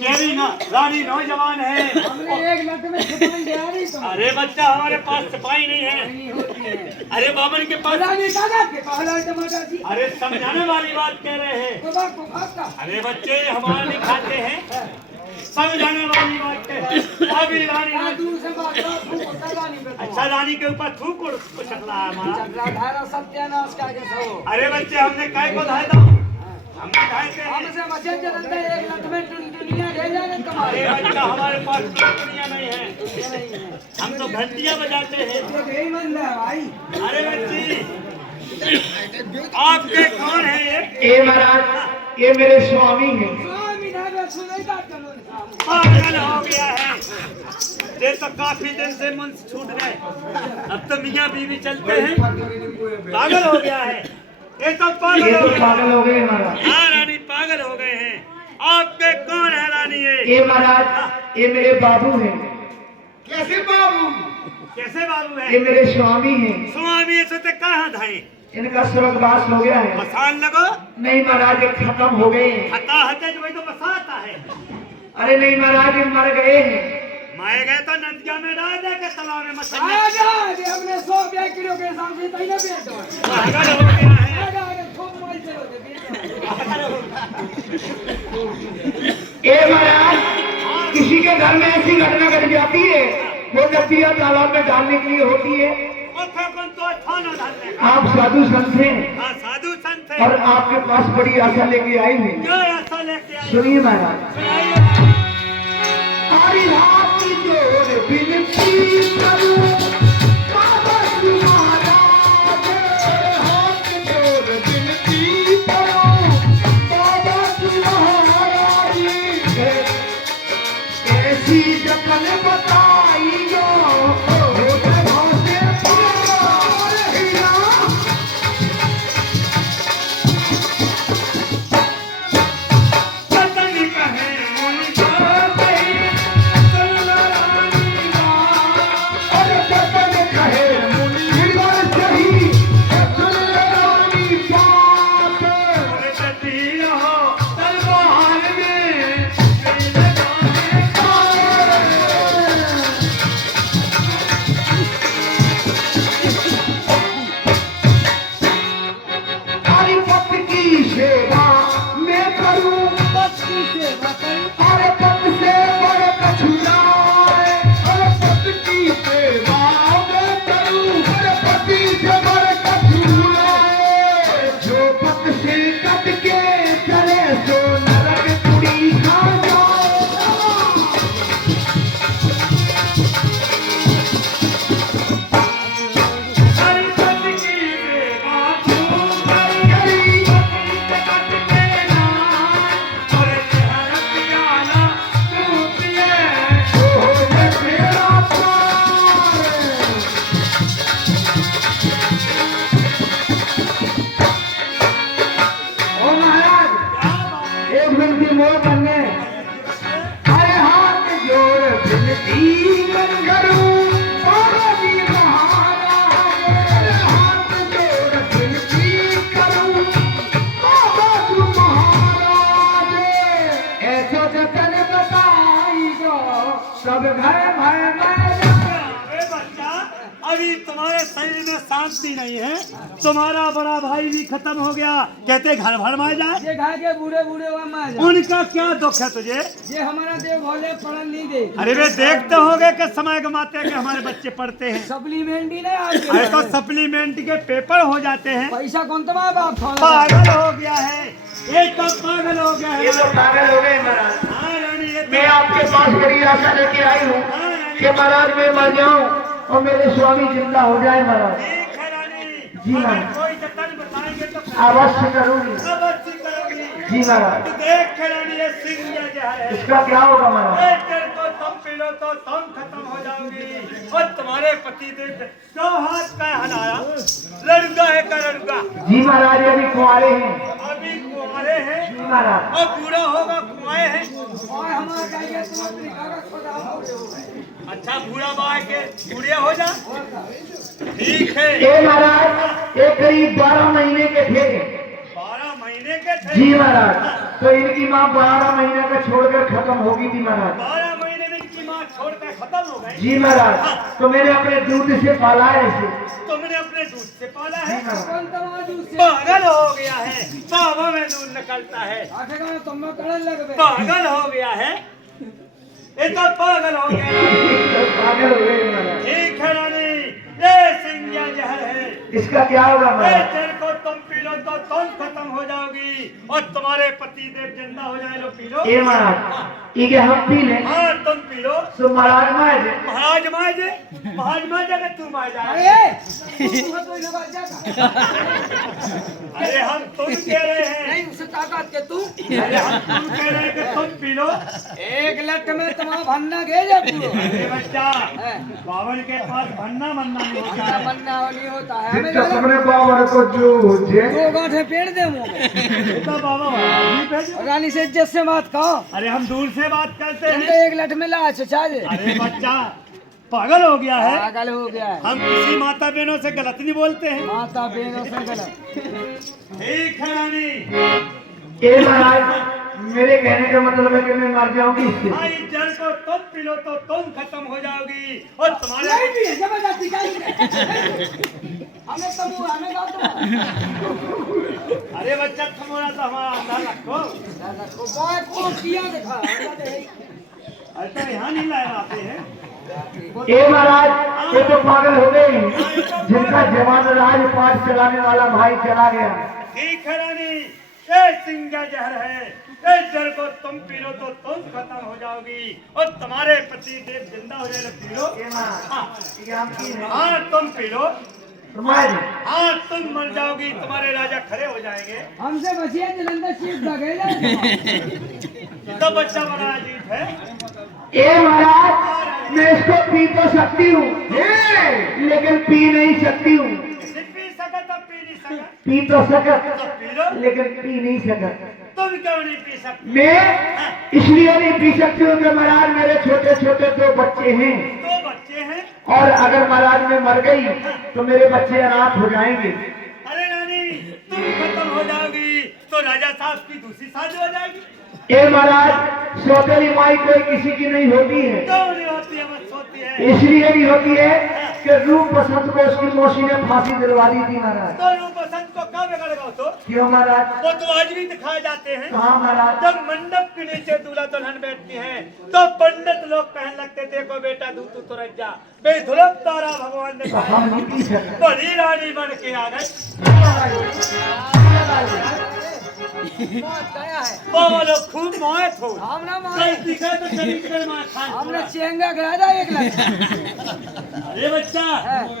मेरी ना रानी नौजवान है। हमने एक लट में छुपाई गया नहीं तो। अरे बच्चा हमारे पास सफाई नहीं है। नहीं होती है। अरे बाबन के पास। रानी का के पास लाल टमाटर थी। अरे समझाने वाली बात कह रहे हैं। को भागता। अरे बच्चे हमारे नहीं खाते हैं, समझाने वाली बात कह रहे हैं। अभी रानी दूर से बात थूक होता रानी पे। अच्छा रानी के ऊपर थूक और चकला है हमारा। चक्रा धारा सत्यानाश का के सो। अरे बच्चे हमने काय को धाय दो, हमने धाय के हमसे बचे चलते एक लट में दुनिया ले जाने अरे कमाए। बच्चा हमारे पास दुनिया नहीं है, नहीं है। हम तो घंटियां बजाते हैं। ये बेईमान है भाई। अरे बच्ची आपके कौन है ये? ये महाराज ये मेरे स्वामी हैं। स्वामी नागा सुने का चलो। पागल हो गया है। ये तो काफी दिन से मन छूट गए, अब तो मियाँ बीवी चलते हैं। पागल हो गया है ये तो पागल ये हो तो गया। पागल हो गए महाराज। हाँ रानी पागल हो गए हैं। आपके कौन है रानी ये महाराज ये मेरे बाबू हैं। कैसे बाबू? कैसे बाबू है? ये मेरे स्वामी हैं। स्वामी से तो कहाँ धाए? इनका स्वर्गवास हो गया है। मसान लगो नहीं महाराज ये खत्म हो गए हैं। हता हते जो वही तो बसाता है। अरे नहीं महाराज ये मर गए हैं। मारे गए तो नदिया में डाल दे के तालाब में मछली। आजा हमने 100 किलो के हिसाब से तैने बेच दो। पागल हो गया है। आजा खूब मोल चलो दे बेच ये महाराज किसी के घर में ऐसी घटना घट जाती है वो नदिया तालाब में डालने के लिए होती है। आप साधु संत हैं हाँ साधु संत और है। आपके पास बड़ी आशा लेके आई हैं। क्यों ऐसा लेके आए? सुनिए महाराज। सुनाइए। हरी रात जोर बिनती करूं बाबा महाराज, हाथ जोर बिनती करूं बाबा महाराज। ऐसी जतन बताई जो अभी तुम्हारे शरीर में शांति नहीं है। तुम्हारा बड़ा भाई भी खत्म हो गया, कहते घर भर मार जाए। ये खा के बूढ़े बूढ़े हुआ मार जा। उनका क्या दुख है तुझे? ये हमारा देव भोले पढ़न नहीं दे। अरे वे देखते होगे कि समय गमाते के हमारे बच्चे पढ़ते हैं। सप्लीमेंट ही नहीं अरे तो आगे। सप्लीमेंट के पेपर हो जाते हैं। पैसा कौन तुम्हारा बाप था? पागल हो गया है, एक तो पागल हो गया ये तो है। पागल हो गए महाराज। हाँ रानी, ये तो- मैं आपके पास बड़ी आशा लेके आई हूँ हाँ रानी, कि महाराज मैं मर जाऊं और मेरे स्वामी जिंदा हो जाए महाराज। ठीक है रानी। जी अगर महाराज। कोई जतन बताएंगे तो अवश्य करूंगी। अवश्य करोगी। जी महाराज। तो देख रानी, ये सिंह जो है इसका क्या होगा महाराज? तो तुम पी लो तो तुम खत्म हो जाओगी। और तुम्हारे पति देव दो हाथ का हलाया, लड़का है का लड़का। जी महाराज अभी कुंवारे हैं। अभी कुंवारे हैं जी महाराज। और बूढ़ा होगा कुआए हैं। और हमारा कहिए तुम अपनी कागज खुद आप बूढ़े हो गए। अच्छा बूढ़ा बाय के बूढ़े हो जा। ठीक है, ये महाराज एक करीब 12 महीने के थे। 12 महीने के थे। जी महाराज। तो इनकी माँ 12 महीने का छोड़कर खत्म होगी थी महाराज। 12 महीने में इनकी माँ छोड़कर खत्म हो गई। जी महाराज। तो मैंने अपने दूध से पाला है इसे। तुमने अपने दूध से पाला है। जी महाराज। कौन तुम्हारा दूध से? पागल हो गया है, बाबा में दूध निकलता है। आठे गाँव तुम में कड़न लग गए। पागल हो गया है, ये तो पागल हो गया। पागल हो गए महाराज। ठीक है रानी, ये सिंगिया जहर है। इसका क्या होगा ये महाराज? जहर को तुम पी लो तो तुम खत्म हो जाओगी और तुम्हारे पति देव जिंदा हो जाए। लो पी लो। ये महाराज ये हम पी लें हाँ तुम पी लो। तो महाराज मार दे। महाराज मार जाए, महाराज मार जाएगा, तू मार जाए। अरे तू तो इन्हें बात जाता। अरे हम तुम कह रहे हैं, नहीं उसे ताकत के तू। अरे हम तुम कह रहे हैं कि तुम पी लो। एक लट में तुम्हारा भन्ना घे जा पूरा। अरे बच्चा, है। बावन के पास भन्ना बनना नहीं होता भन्ना है। बनना वाली होता है। हमें जिसका लगा तुमने बाबर को जूझे। 2 गांठे पेड़ दे मुंह में। ये तो बाबा अजीब है जो। रानी से इज्जत से बात कहो। अरे हम दूर से बात करते तुम हैं। तो एक लट में ला चचा जे। अरे बच्चा पागल हो गया है। पागल हो गया है। हम किसी माता बहनों से गलत नहीं बोलते हैं। माता बहनों से गलत। ठीक है रानी। ये महाराज मेरे कहने का मतलब है कि मैं मर जाऊंगी इससे। हाँ, इस जल को तुम पी लो तो तुम खत्म हो जाओगी और तुम्हारे नहीं भी है, जबरदस्ती चाहिए। हमें तमु हमें गाँव अरे बच्चा तुम्हारा तो हमारा अंदाज रखो। तो बात को किया दिखा। अरे तो यहाँ नहीं लाए आते हैं। ये महाराज ये तो पागल हो गई जिनका जवान राजपाट चलाने वाला भाई चला गया। ठीक है रानी, ये सिंगा जहर है। इस जल को तुम पी लो तो तुम खत्म हो जाओगी और तुम्हारे पति देव जिंदा हो जाए। P low. ये महाराज ये हम पी लें। हाँ तुम पी लो। तुम्हारी हाँ तुम मर जाओगी, तुम्हारे राजा खड़े हो जाएंगे। हमसे बचिए जलंधर सीट लगेगा। ये तो बच्चा बड़ा अजीब है। ये महाराज मैं इसको पी तो सकती हूँ लेकिन पी नहीं सकती हूँ। पी सका तो पी नहीं सका। पी तो सकत तो पी लो। लेकिन पी नहीं सकत। तुम क्यों नहीं पी सकते? मैं इसलिए नहीं पी सकती हूँ कि महाराज मेरे छोटे छोटे 2 बच्चे हैं 2 बच्चे हैं। और अगर महाराज मैं मर गई तो मेरे बच्चे अनाथ हो जाएंगे। अरे रानी, तुम खत्म हो जाओगी तो राजा साहब की दूसरी शादी हो जाएगी। ये महाराज सौतेली माई कोई किसी की नहीं होती है। क्यों नहीं होती है? बस होती है। इसलिए नहीं होती है कि रूप बसंत को उसकी मौसी ने फांसी दिलवा दी थी महाराज। तो रूप बसंत को क्या बिगड़ेगा? तो क्यों महाराज? वो तो आज भी दिखाए जाते हैं। कहाँ महाराज? जब मंडप के नीचे दूल्हा दुल्हन बैठती हैं तो पंडित लोग कहने लगते थे को बेटा तू तो रह जा। बेधुलभ तारा भगवान ने तो हम नहीं पी सकते। बड़ी रानी बन के आ गई। मौत गया है। वो लोग खूब मोहित हो। हमने कल मारे। दिखा तो शरीर में मार खान हमने चेंगा गया था 1 लट। अरे बच्चा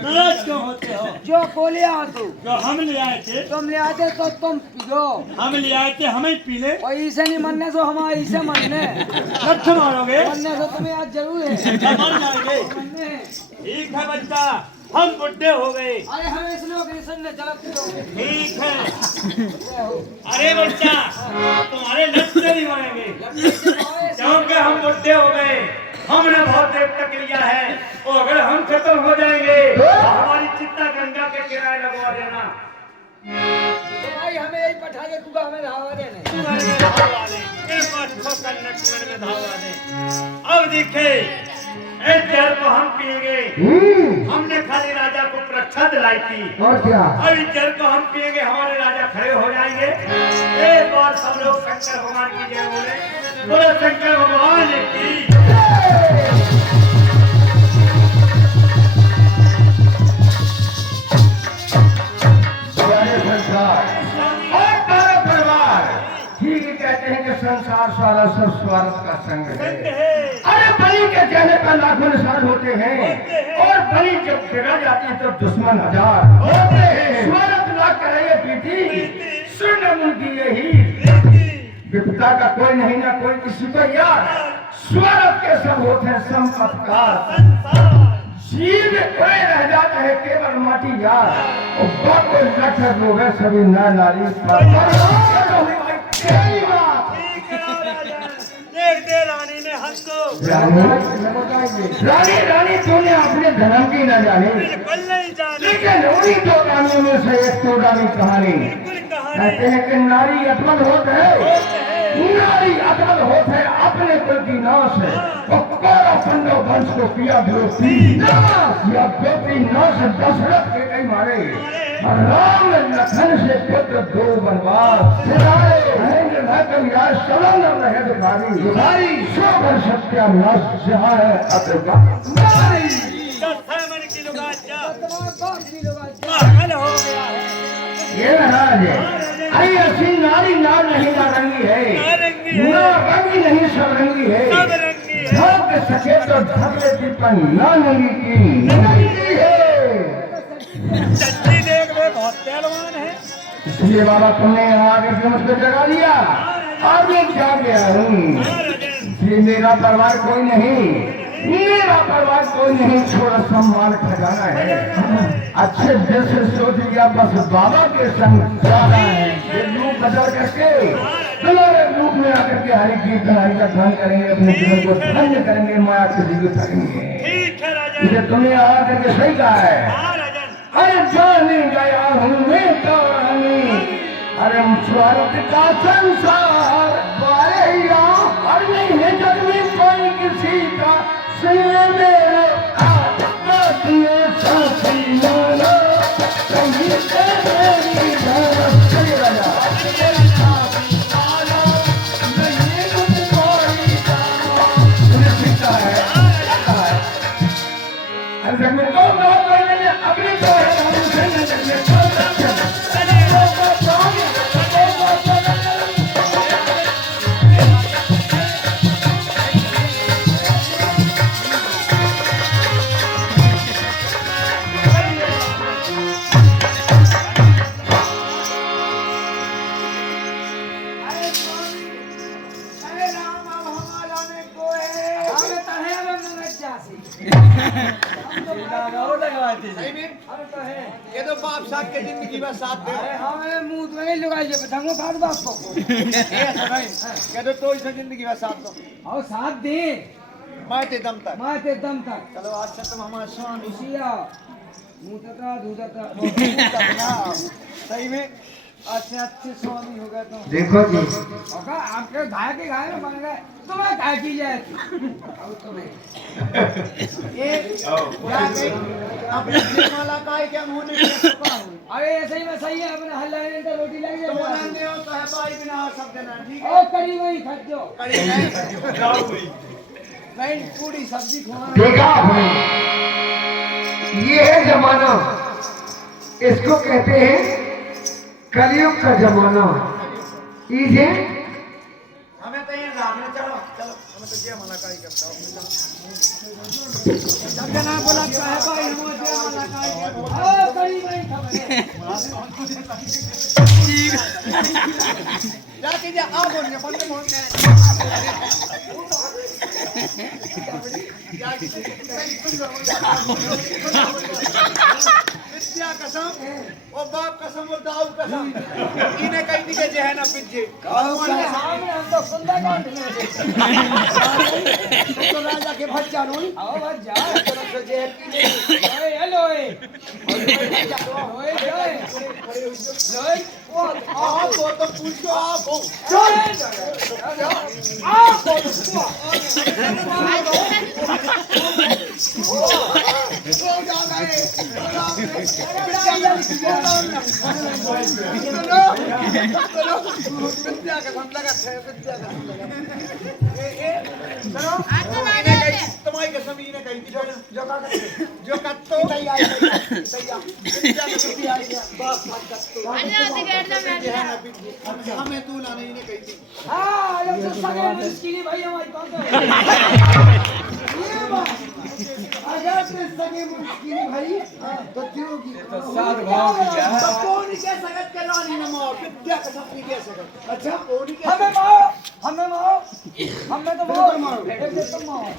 नाराज क्यों होते हो? जो कोले आ तू जो हम ले आए थे, तुम ले आते तो तुम पियो हम ले आए थे, हमें पी ले। और इसे नहीं मनने से हमारे इसे मनने कब मारोगे? मनने से तुम्हें आज जरूर है। मर जाएंगे। मनने है। ठीक है बच्चा, हम बुढ़े हो गए। अरे हमें इसलिए कृष्ण ने जलक पियो। ठीक है। अरे बच्चा, तुम्हारे लक्ष्य नहीं बढ़ेंगे क्योंकि हम बुढ़े हो गए। हमने बहुत देर तक लिया है और अगर हम खत्म हो जाएंगे तो हमारी चित्ता गंगा के किनारे लगवा देना। तो भाई हमें यही पठा के तू हमें धावा देने। कुएं में धावा दे, एक बार ठोकर न कुएं में धावा दे। अब देखे इस जहर को हम पिएंगे। हमने खाली राजा को परीक्षा दिलाई थी। और क्या? और इस जहर को हम पिएंगे, हमारे राजा खड़े हो जाएंगे। एक बार सब लोग शंकर भगवान की जय बोले। बोले शंकर भगवान की। कहते हैं कि संसार सारा सब स्वार्थ का संग है। अरे बलि के चेहरे पर लाखों निशान होते हैं और बलि जब गिरा जाती है तो दुश्मन हजार होते हैं। स्वार्थ लाख करेंगे प्रीति सुन मुल्की यही विपदा का कोई नहीं ना कोई किसी को यार। स्वार्थ के सब होते हैं संपत्कार। जीव कोई रह जाता है केवल माटी यार और बाको लक्षण लोग है सभी नर नारी रानी ने हमको रानी तूने अपने धर्म की न जानी बिल्कुल नहीं जानी। लेकिन उन्हीं दो रानियों में से एक तो रानी कहानी कहते हैं कि नारी अटमल होते है। नारी अटमल होते है अपने कुल की नाश है और कौरव पांडव वंश को किया द्रोही या द्रौपदी नाश दशरथ के कई मारे। राम लखन से पुत्र दो बनवास शरण रहे दुखारी शोभर सत्यानाश जहाँ है अतुका ये नाराज है। अरे ऐसी नारी नार नहीं नारंगी है ना रंगी नहीं सब रंगी है। ढक सके तो ढक लेती पर ना नंगी की है। बहुत पहलवान है। इसलिए बाबा तुमने यहाँ आकर मुझको जगा दिया और मैं जाग गया हूँ। इसलिए मेरा परिवार कोई नहीं, मेरा परिवार कोई नहीं, छोड़ा सम्मान खजाना है। अच्छे दिल से सोच लिया बस बाबा के संग जाना है। ये रूप बदल करके तुम्हारे रूप में आकर के हरि की कढ़ाई का धन करेंगे, अपने जीवन को धन्य करेंगे, माया के जीवित करेंगे। इसे तुमने यहाँ करके सही कहा है। अरे जाने गया हूँ मैं कहानी अरे स्वर्ग का संसार बारैया और नहीं है जग में कोई किसी का सुने मेरे ये तो बाप साथ के जिंदगी में साथ दे। हमें मुंह तो नहीं लगाई ये बताऊंगा बात बाप को। ये तो इसे जिंदगी में साथ दो और साथ दे माते दम तक। माते दम तक। चलो आज से तुम हमारा स्वामी उसिया मुंह तक दूध तक सही में अच्छे स्वामी हो गए तुम। देखो जी आपके गाय के गाय में बन गए तुम्हें गाय की जाए अपने वाला काय क्या होने अरे ऐसे ही मैं सही है अपने हल्ला नहीं तो रोटी लग तो जाए हो तो है भाई बिना सब देना ठीक है। और करी वही खा दो कड़ी नहीं पूरी सब्जी खुआना। देखा आपने ये है जमाना, इसको कहते हैं कलयुग का जमाना। इसे हमें तो ये रामने चलो चलो हमें तो जय माला काई करता हूं। जब ना बोला है भाई हम जय माला काई करता हूं। ओ करी वही खा जाके जा आ बोल ने बंद मोहन विद्या कसम ओ बाप कसम और दाऊ कसम इन्हें कहीं दिखे जे है ना पिछे सामने हम तो सुंदर कांड तो राजा के भज जानो आओ भज जा तरफ से जे ओए हेलो ओए ओए जाए लोई ओ आप हो तो पूछो आप हो आप तुम्हारी कसम ही ने कही थी जो कत्तो हमें तू लाने ही ने कही थी हां ये तो सगे मुश्किल भाई हमारी कौन सा ये बात अगर से सगे मुश्किल भाई तो क्योंकि तो साथ भाव की क्या है कौन कह सकत के लानी न मार विद्या कसम नहीं कह सकत अच्छा कौन कह हमें मारो हमें तो मारो एक से तुम मारो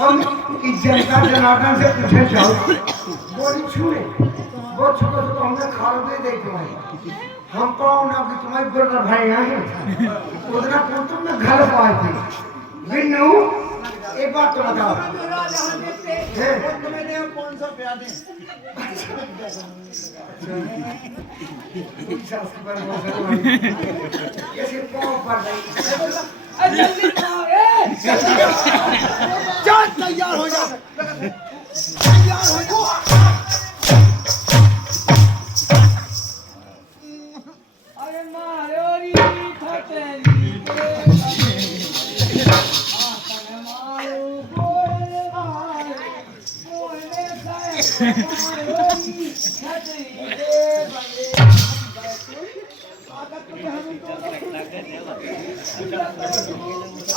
हम इस जनता जनार्दन से पूछे जाओ बोली छुए वो छुको तो हमने खाल दे दे तुम्हारी हम कौन ना कि तुम्हारे बड़े भाई यहाँ हैं उतना तुम में घर पाए थे विन्नू एक बात तो बताओ तुम्हें 500 रुपया दे कैसे पाँव पड़ रही जल्दी मारो ए जा तैयार हो जा तैयार हो जा अरे मारो री फटेली के आपने मारो गोरे साए मारो री फटेली के बंदे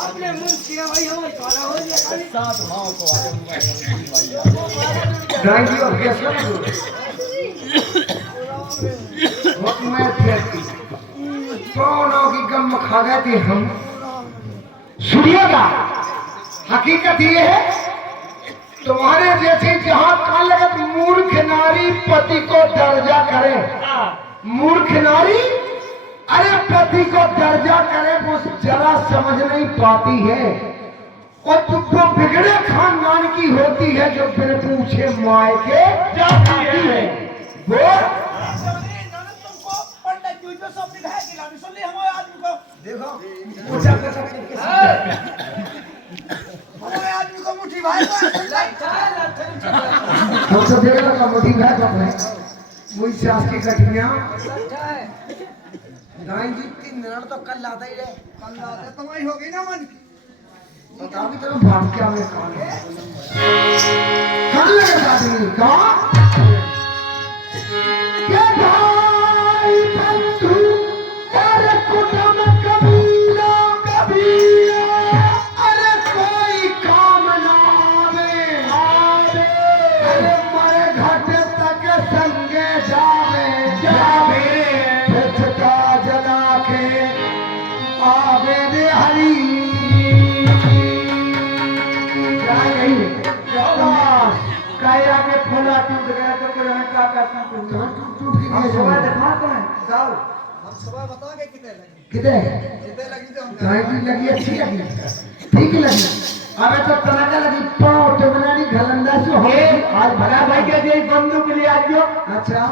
अपने मुंह किया भाई हमारे काला हो गया साथ माओ को ड्राइंग और कैसे बहुत मैं फेंकती कौन होगी गम खा गए थे हम सुनिएगा हकीकत ये है तुम्हारे जैसे जहाँ कहाँ लगत मूर्ख नारी पति को दर्जा करे मूर्ख नारी अरे पति को दर्जा करे वो जरा समझ नहीं पाती है और तुमको बिगड़े खानदान की होती है जो फिर पूछे माए के जाती है वो तुमको पंडित जी जो सब निभाए खिलाने सुन ले हमारे आदमी को देखो हमारे आदमी को मुट्ठी भाई को हम तो देखा का मोटी भाई को है वही सास की कठिया दाई जी 3 दिन तो कल लाता ही रहे कल आते तुम्हारी हो गई ना मन की बताओ कि तेरा भाग क्या में कौन है कहाँ लगा शादी कहाँ क्या भाई बंधु तेरे कुटुंब कबीला कबीला अरे कोई काम ना आवे अरे मरे घाट तक संगे जावे जावे फिर जला के आवे रे हरी काया के फूला टूट गया तो फिर हमें क्या करना टूट गया समय दिखाते हैं जाओ हम सुबह बता के कितने लगी कितने कितने लगी तो हम की लगी अच्छी लगी ठीक लगी अबे तो तनका लगी पाँव टुकड़ी घलंदा से हो आज भला भाई के ये बंदूक ले आइयो अच्छा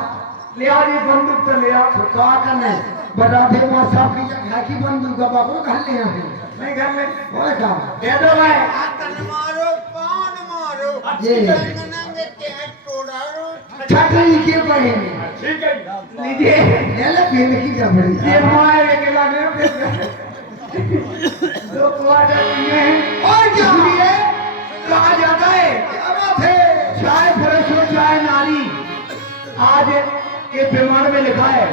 ले आओ ये बंदूक तो ले आओ तो क्या करने बराठे मां साहब की है की बंदूक का बाबू घर ले आए नहीं घर में बोले काम दे दो भाई तन मारो पान मारो ये नंगे के तोड़ारो छतरी के पड़े ठीक है लीजिए ले ले पहले की क्या पड़ी ये मारे के लाने दो क्वार्टर दिए और क्या सुनिए कहा जाता है क्या बात है चाहे पुरुष हो चाहे नारी आज ये प्रमाण में लिखा है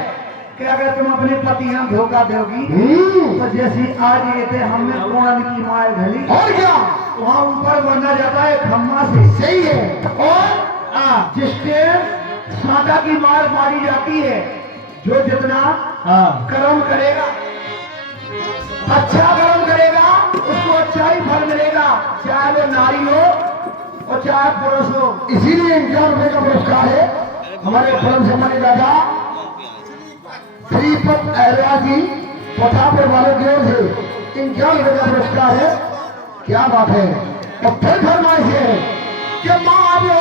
कि अगर तुम अपने पति यहाँ धोखा दोगी तो जैसी आज ये थे हमने कोण की मार घली और क्या वहाँ ऊपर बना जाता है खम्मा से सही है और जिस टाइम सादा की मार मारी जाती है जो जितना कर्म करेगा अच्छा कर्म करेगा उसको अच्छा ही फल मिलेगा चाहे वो नारी हो और चाहे पुरुष हो इसीलिए 51 रुपए का पुरस्कार है हमारे परम सम्मानित दादा श्रीपद अहरा जी पठापुर वालों की ओर से 51 रुपए का पुरस्कार है क्या बात है तो फिर फरमाइए कि मारो